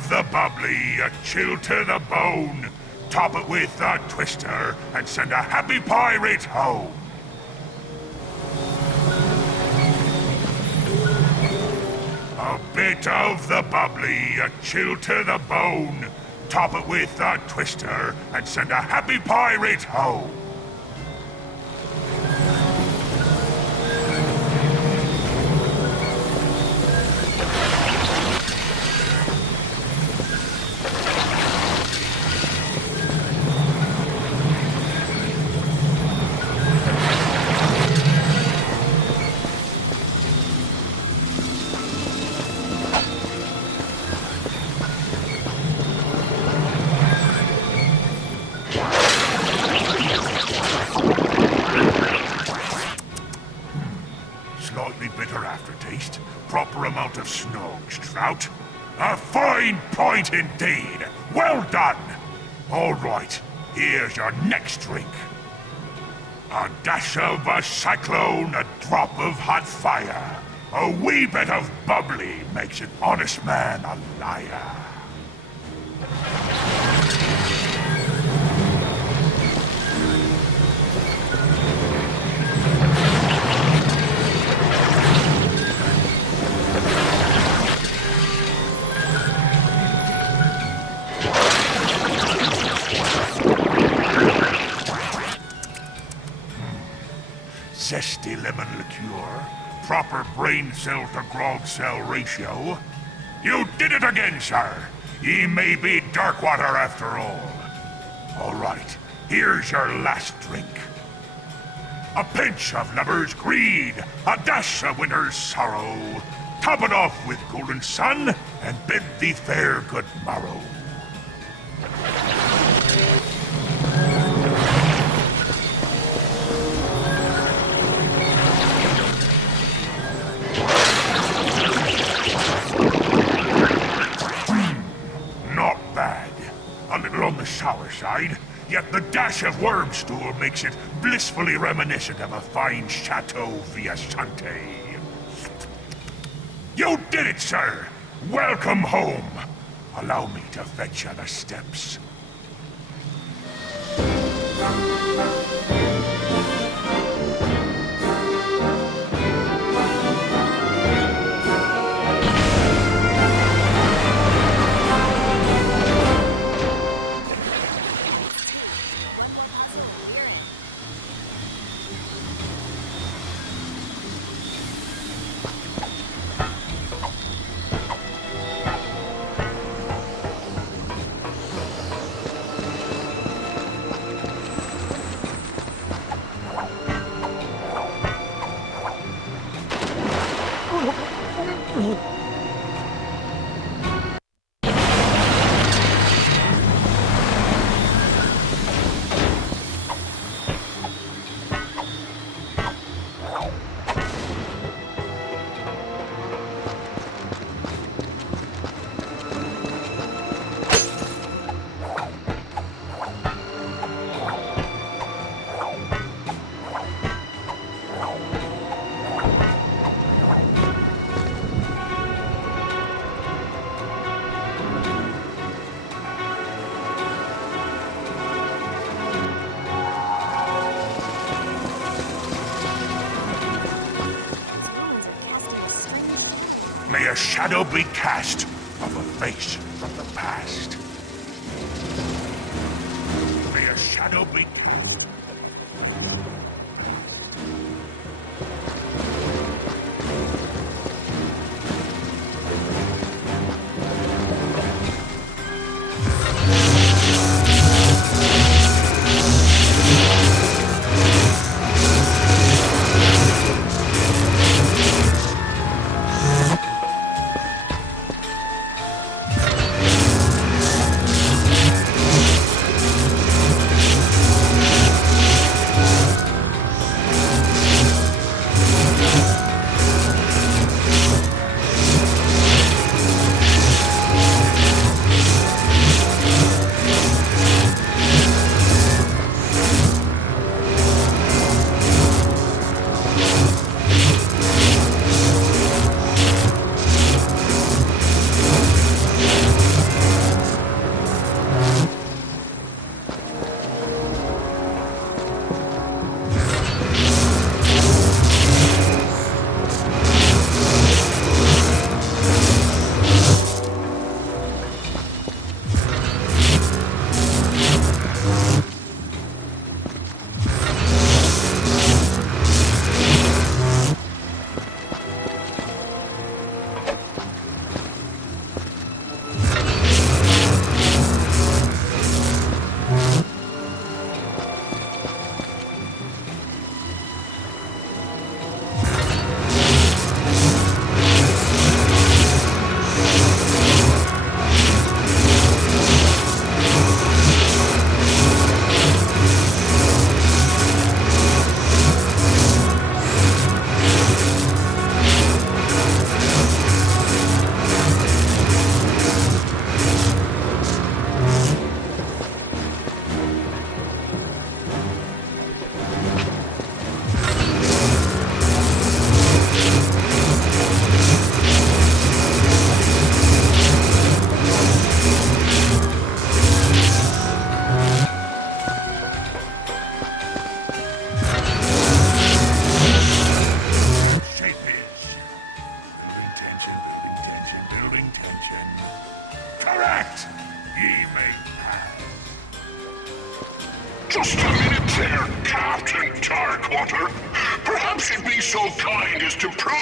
the bubbly, a chill to the bone. Top it with a twister, and send a happy pirate home. A bit of the bubbly, a chill to the bone. Top it with a twister, and send a happy pirate home. Slightly bitter aftertaste. Proper amount of snogs, Trout. A fine point indeed. Well done. All right, here's your next drink. A dash of a cyclone, a drop of hot fire. A wee bit of bubbly makes an honest man a liar. Zesty lemon liqueur, proper brain cell to grog cell ratio. You did it again, sir. Ye may be Darkwater after all. All right, here's your last drink. A pinch of lover's greed, a dash of winter's sorrow. Top it off with golden sun, and bid thee fair good morrow. A little on the sour side, yet the dash of worm stool makes it blissfully reminiscent of a fine Chateau Viasante. You did it, sir! Welcome home! Allow me to fetch you the steps. May a shadow be cast of a face from the past. May a shadow be cast.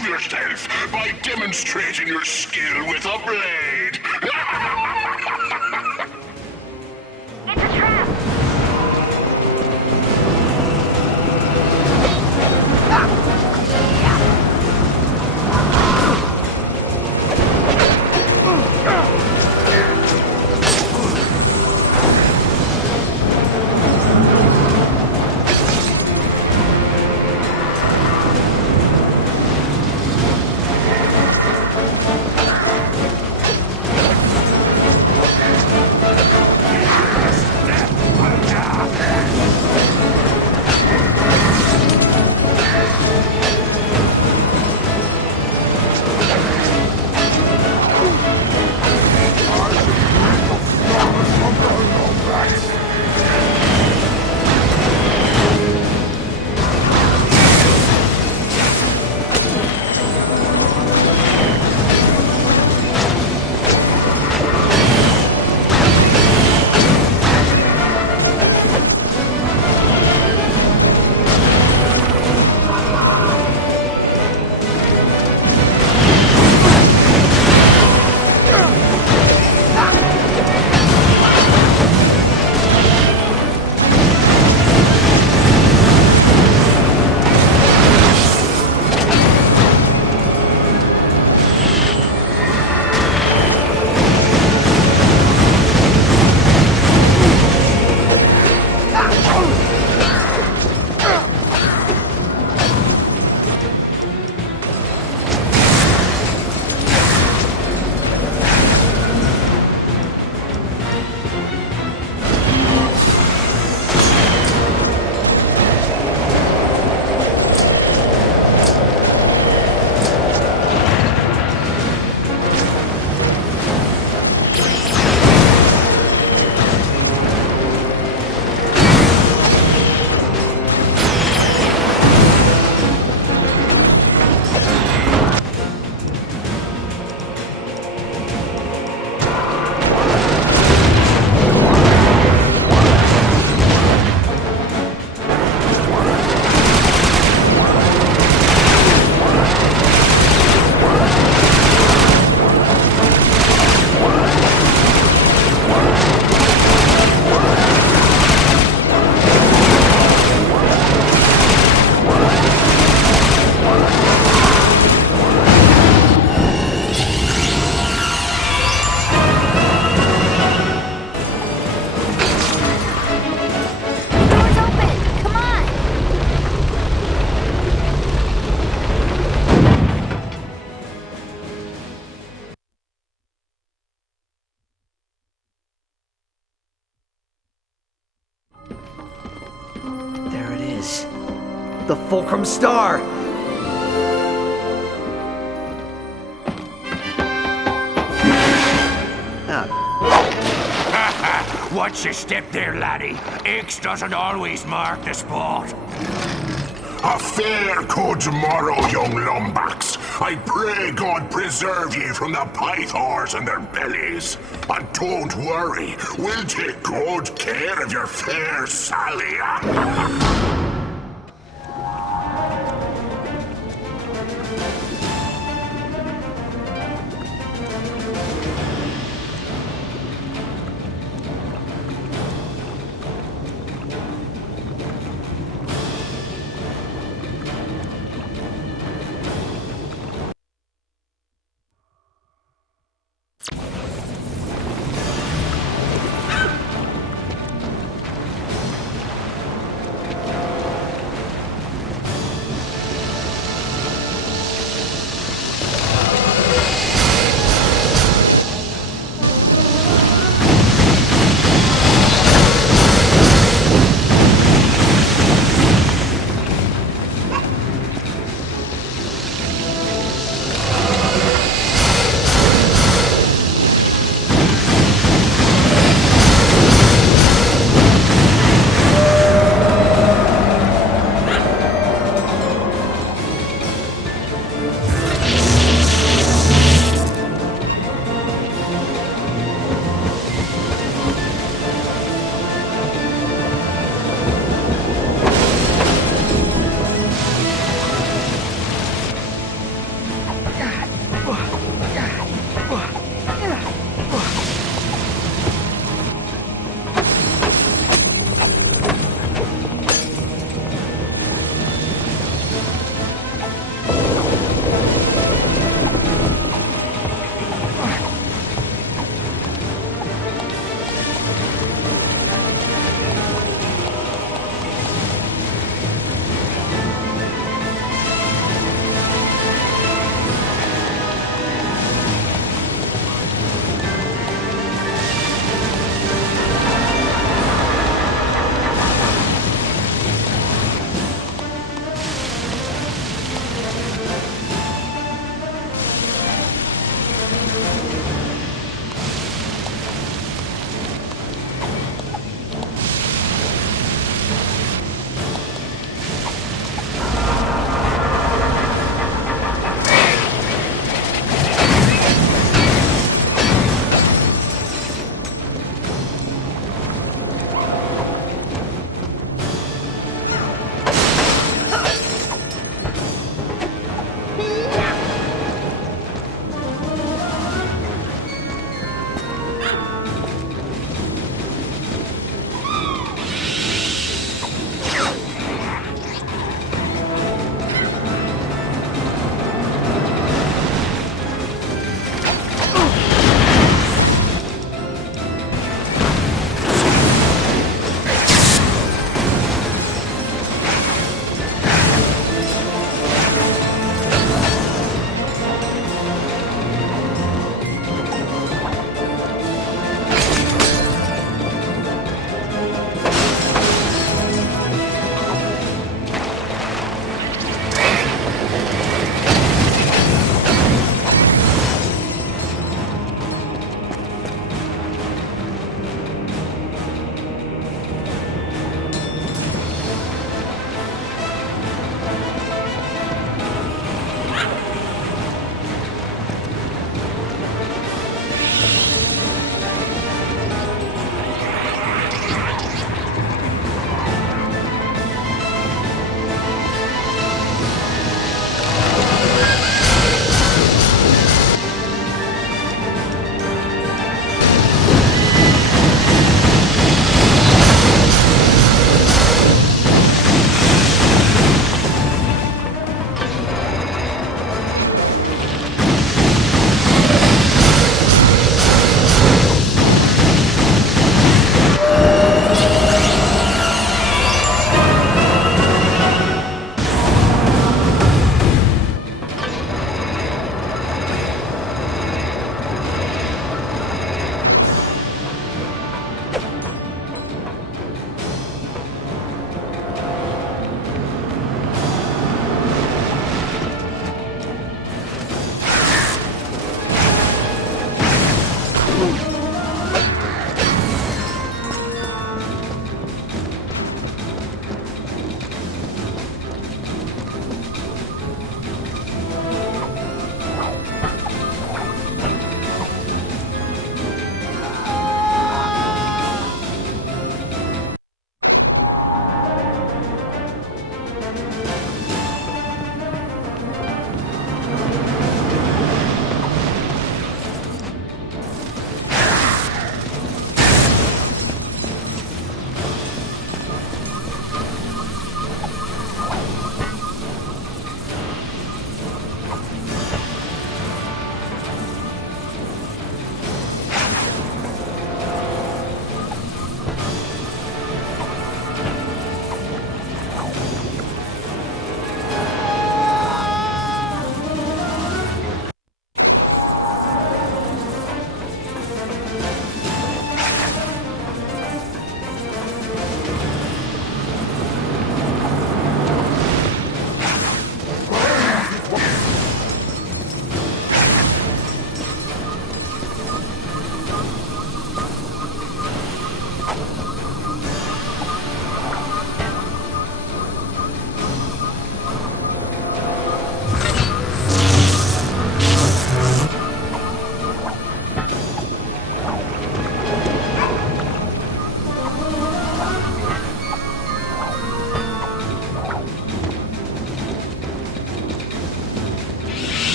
prove yourself by demonstrating your skill with a blade. It's a trap! The Fulcrum Star! Watch your step there, laddie. X doesn't always mark the spot. A fair good tomorrow, young lumbacks. I pray God preserve ye from the pythors and their bellies. And don't worry, we'll take good care of your fair Sally.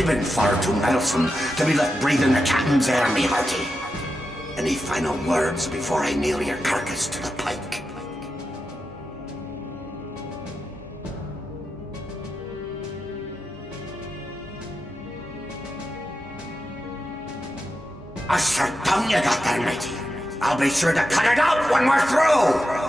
He'd been far too meddlesome to be left breathing the captain's air, me hearty. Any final words before I nail your carcass to the pike? A sharp tongue you got there, matey. I'll be sure to cut it out when we're through!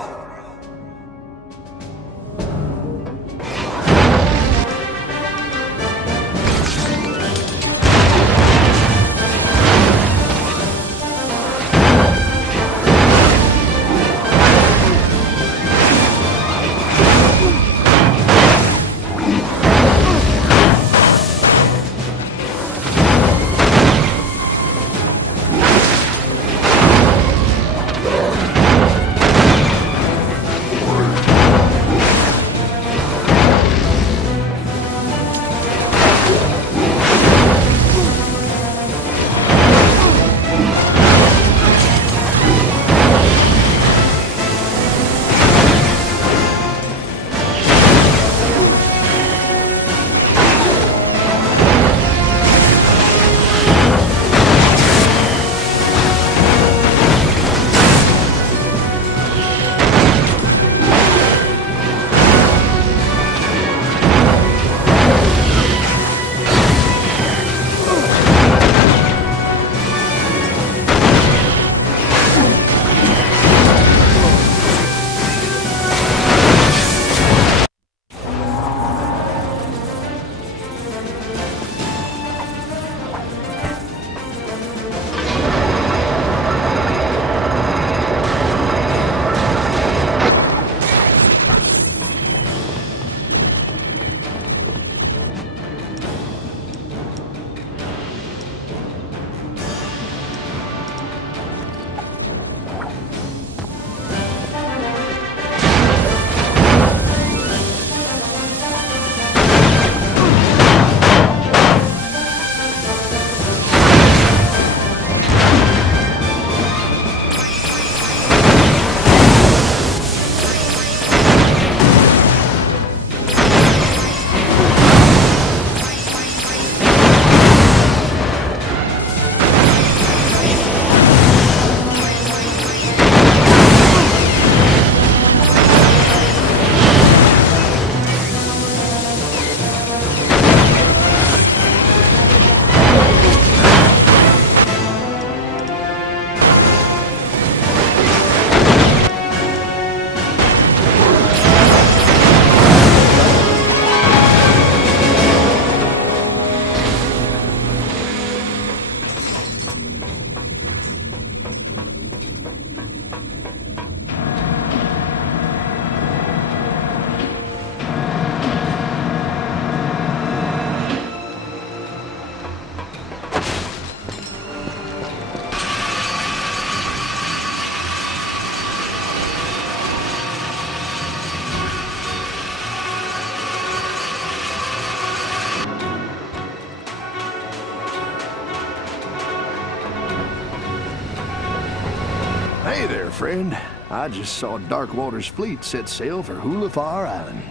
Hey there, friend. I just saw Darkwater's fleet set sail for Hulafar Island.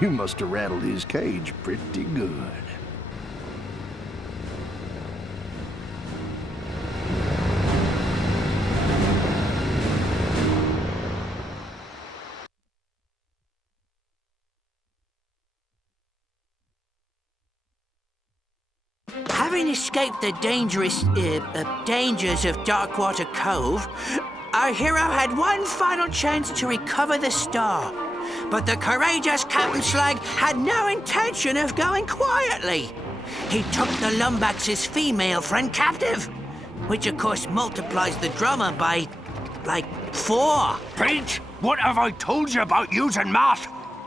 You must have rattled his cage pretty good. Having escaped the dangerous dangers of Darkwater Cove, our hero had one final chance to recover the star. But the courageous Captain Slag had no intention of going quietly. He took the Lombax's female friend captive, which of course multiplies the drummer by, like, 4. Pete, what have I told you about using math?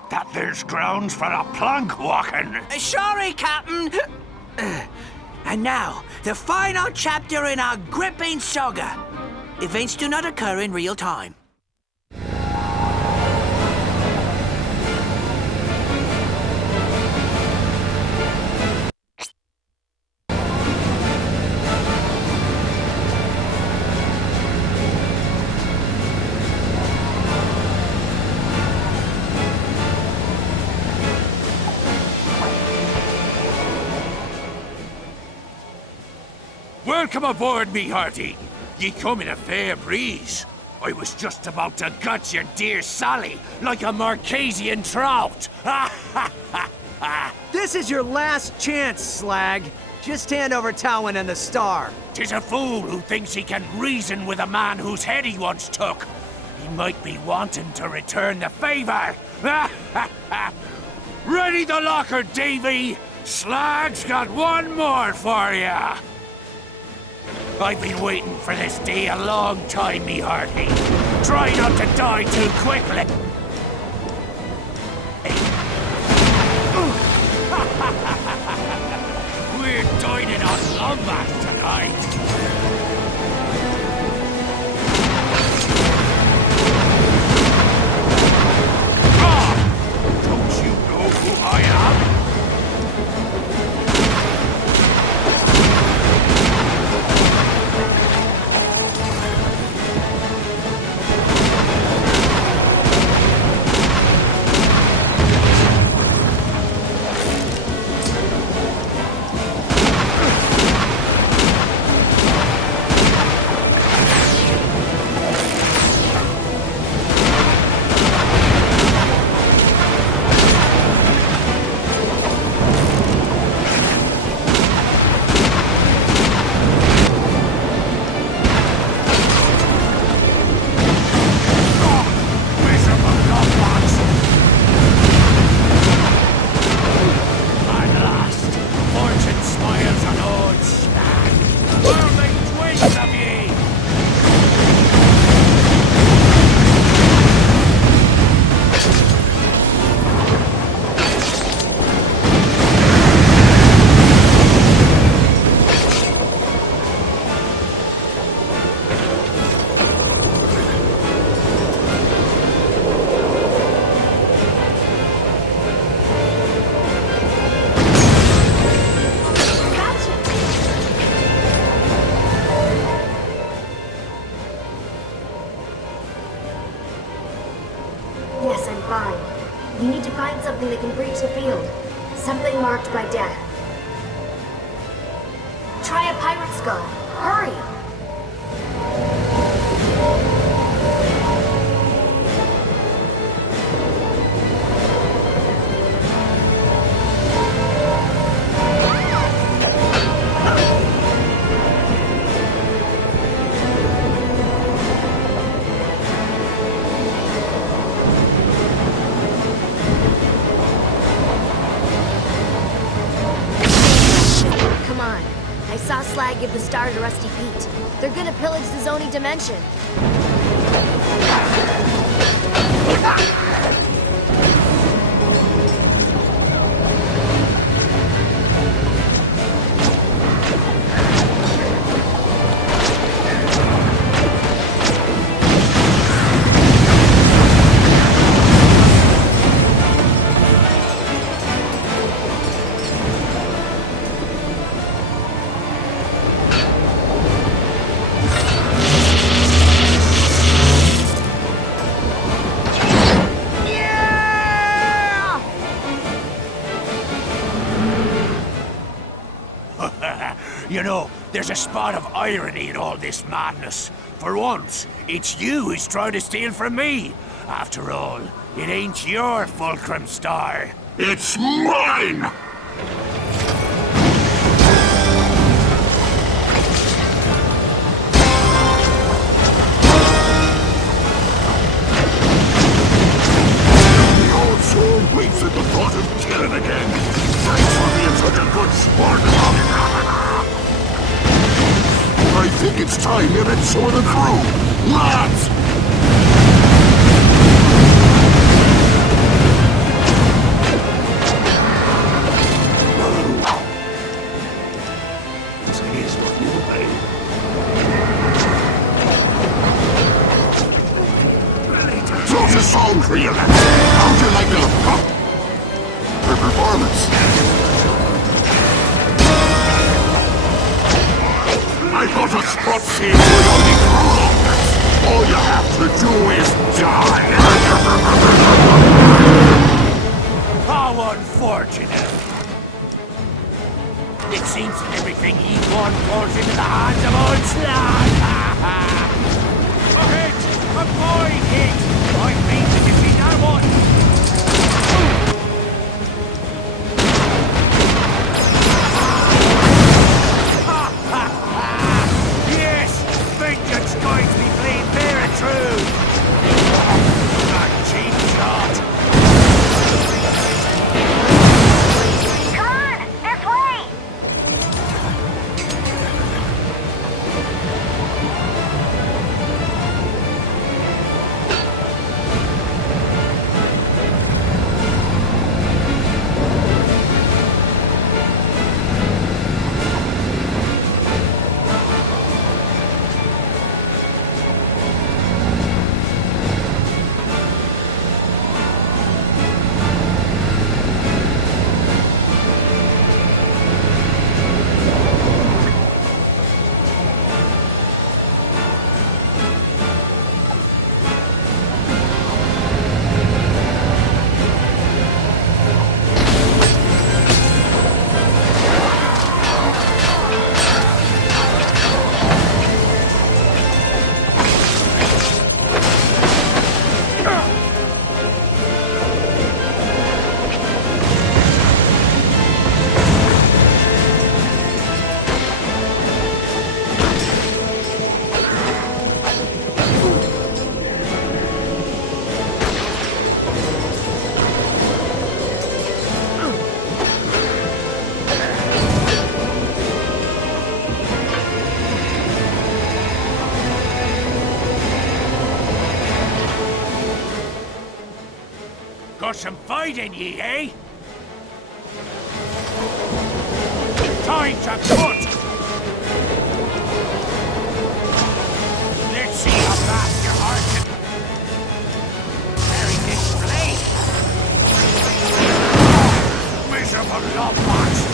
That there's grounds for a plank walking. Sorry, Captain. And now, the final chapter in our gripping saga. Events do not occur in real time. Welcome aboard, me hearty. Ye come in a fair breeze. I was just about to gut your dear Sally like a Marquesian trout. This is your last chance, Slag. Just hand over Towin and the star. 'Tis a fool who thinks he can reason with a man whose head he once took. He might be wanting to return the favor. Ready the locker, Davy. Slag's got one more for ya. I've been waiting for this day a long time, me hearty. Try not to die too quickly. We're dining on Longplay tonight. Don't you know who I am? Yes, I'm fine. You need to find something that can breach the field. Something marked by death. Try a pirate skull. Hurry! I saw Slag give the star to Rusty Pete. They're gonna pillage the Zoni dimension. You know, there's a spot of irony in all this madness. For once, it's you who's trying to steal from me. After all, it ain't your fulcrum star. It's mine! The old soul weeps at the thought of killing again. Thanks for being such a good sport. I think it's time you met some of the crew. Lads! This is what you pay. Choose a song for you, lads. How'd you like the performance? I thought a spot scene would only grow. All you have to do is die. How unfortunate. It seems that everything he won falls into the hands Got some fight in ye, eh? Time to cut! Let's see how fast your heart can carry this blade! Miserable lobbots!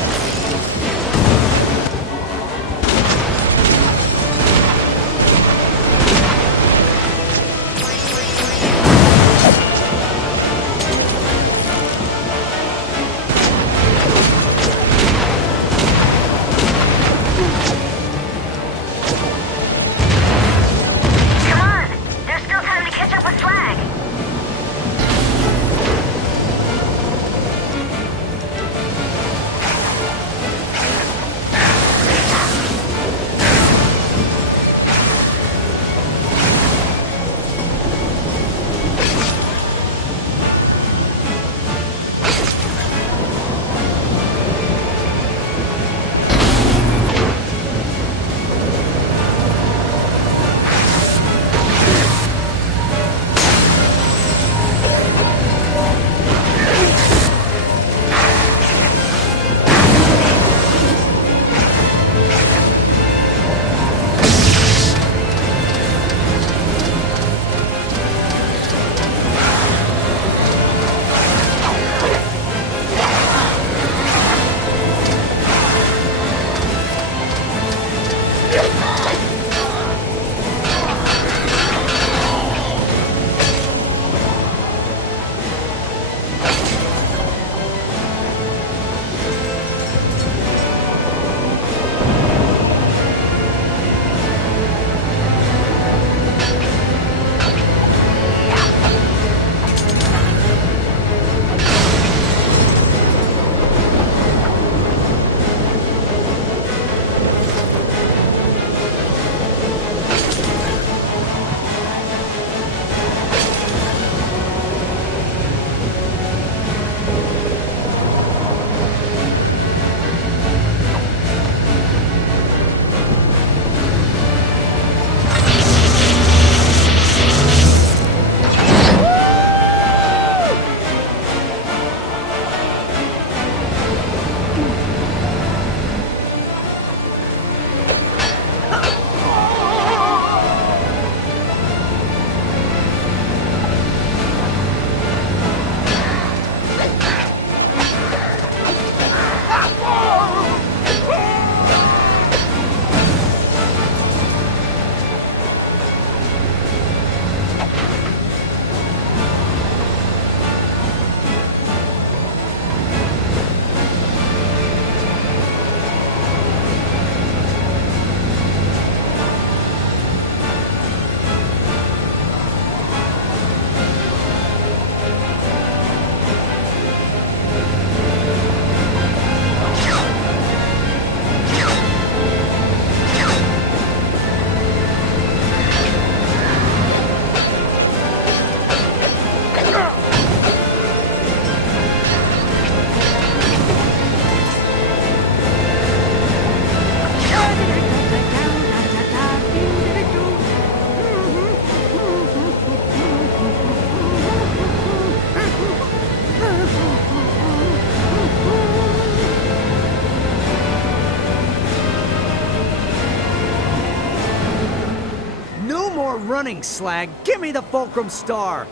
running, Slag. Give me the Fulcrum Star.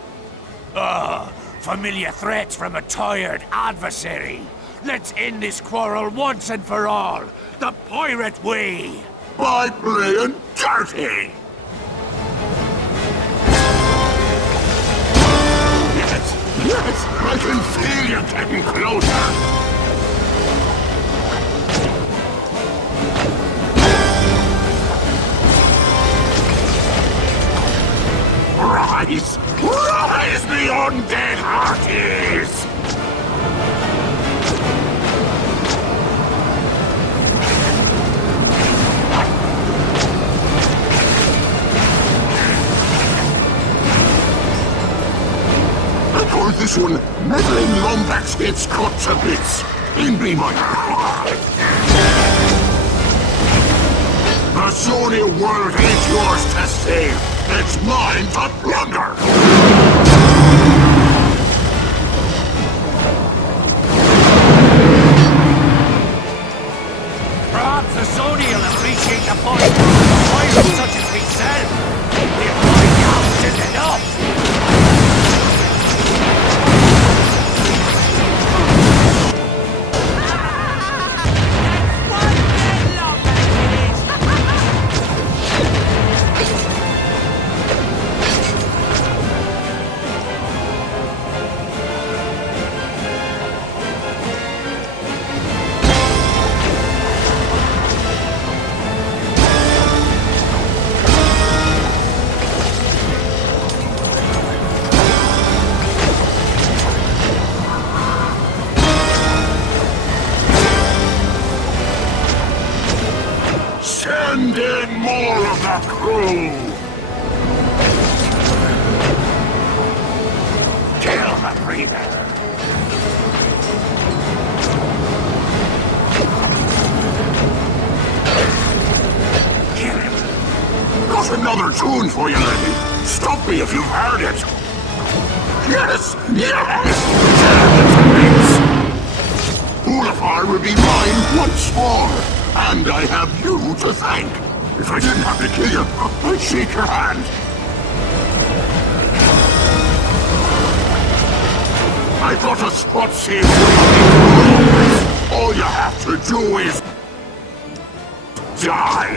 Familiar threats from a tired adversary. Let's end this quarrel once and for all. The pirate way. By playing dirty. Yes, I can feel you getting closer. Rise! Rise, the undead hearties! I call this one meddling Lombax gets cut to bits. In be my heart. The Sony world ain't yours to save. It's mine to plunder! tune for you, lady. Stop me if you've heard it. Yes! Yes! Ulafar will be mine once more. And I have you to thank. If I didn't have to kill you, I'd shake your hand. I got a spot saved for you. All you have to do is die.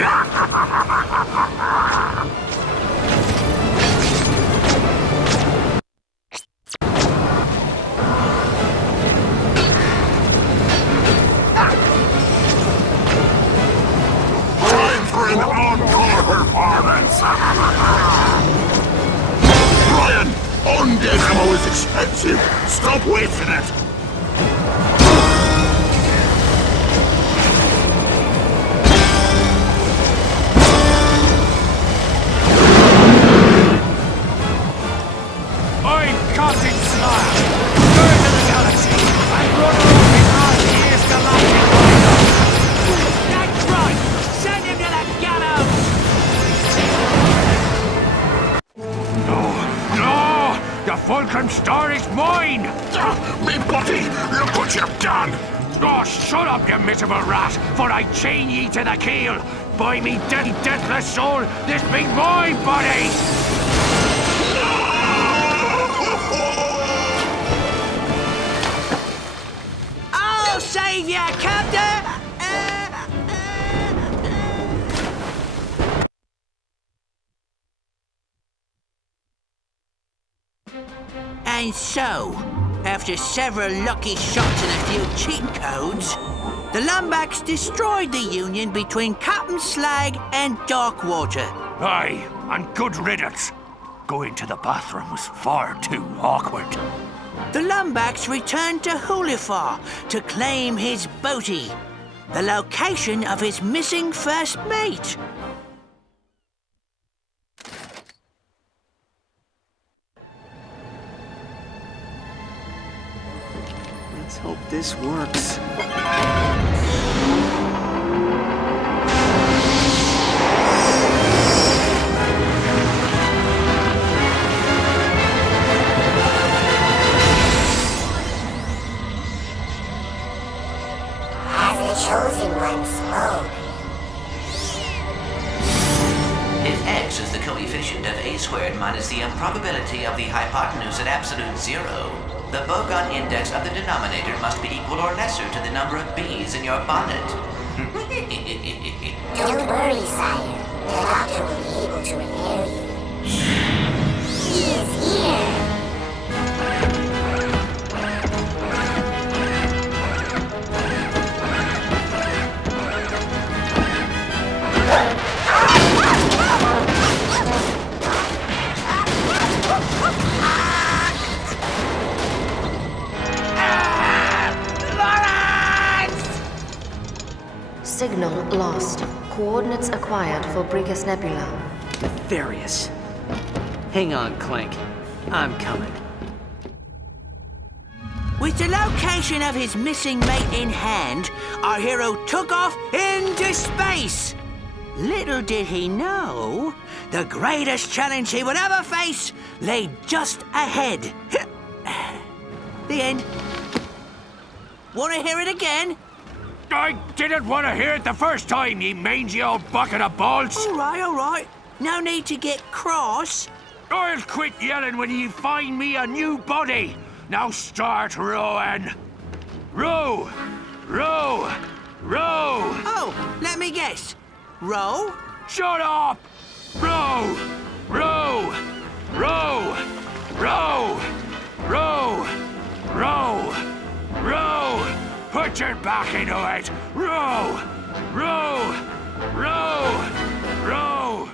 Time for an encore performance. Brian, undead ammo is expensive. Stop wasting it. I'm Captain Slack, bird of the galaxy, and runner of the Arceus Galactic Warrior. That's right! Send him to the gallows! No! No! The Fulcrum Star is mine! Me buddy, look what you've done! Oh, shut up, you miserable rat, for I chain ye to the keel! By me deadly deathless soul, this be my body! I'll save ya, Captain! And so, after several lucky shots and a few cheat codes, the Lombax destroyed the union between Captain Slag and Darkwater. Aye, and good riddance. Going to the bathroom was far too awkward. The Lombax returned to Hulifar to claim his booty, the location of his missing first mate. Let's hope this works. As the chosen one spoke. If x is the coefficient of a squared minus the improbability of the hypotenuse at absolute zero, the bogon index of the denominator must be equal or lesser to the number of bees in your bonnet. Don't worry, sire. The doctor will be able to repair you. He is here. Signal lost. Coordinates acquired for Brigus Nebula. Nefarious. Hang on, Clank. I'm coming. With the location of his missing mate in hand, our hero took off into space. Little did he know, the greatest challenge he would ever face lay just ahead. The end. Want to hear it again? I didn't want to hear it the first time, ye mangy old bucket of balls! All right. No need to get cross. I'll quit yelling when ye find me a new body! Now start rowing! Row! Row! Row! Oh, let me guess. Row? Shut up! Row! Row! Row! Row! Row! Row! Row! Put your back into it! Row! Row! Row! Row!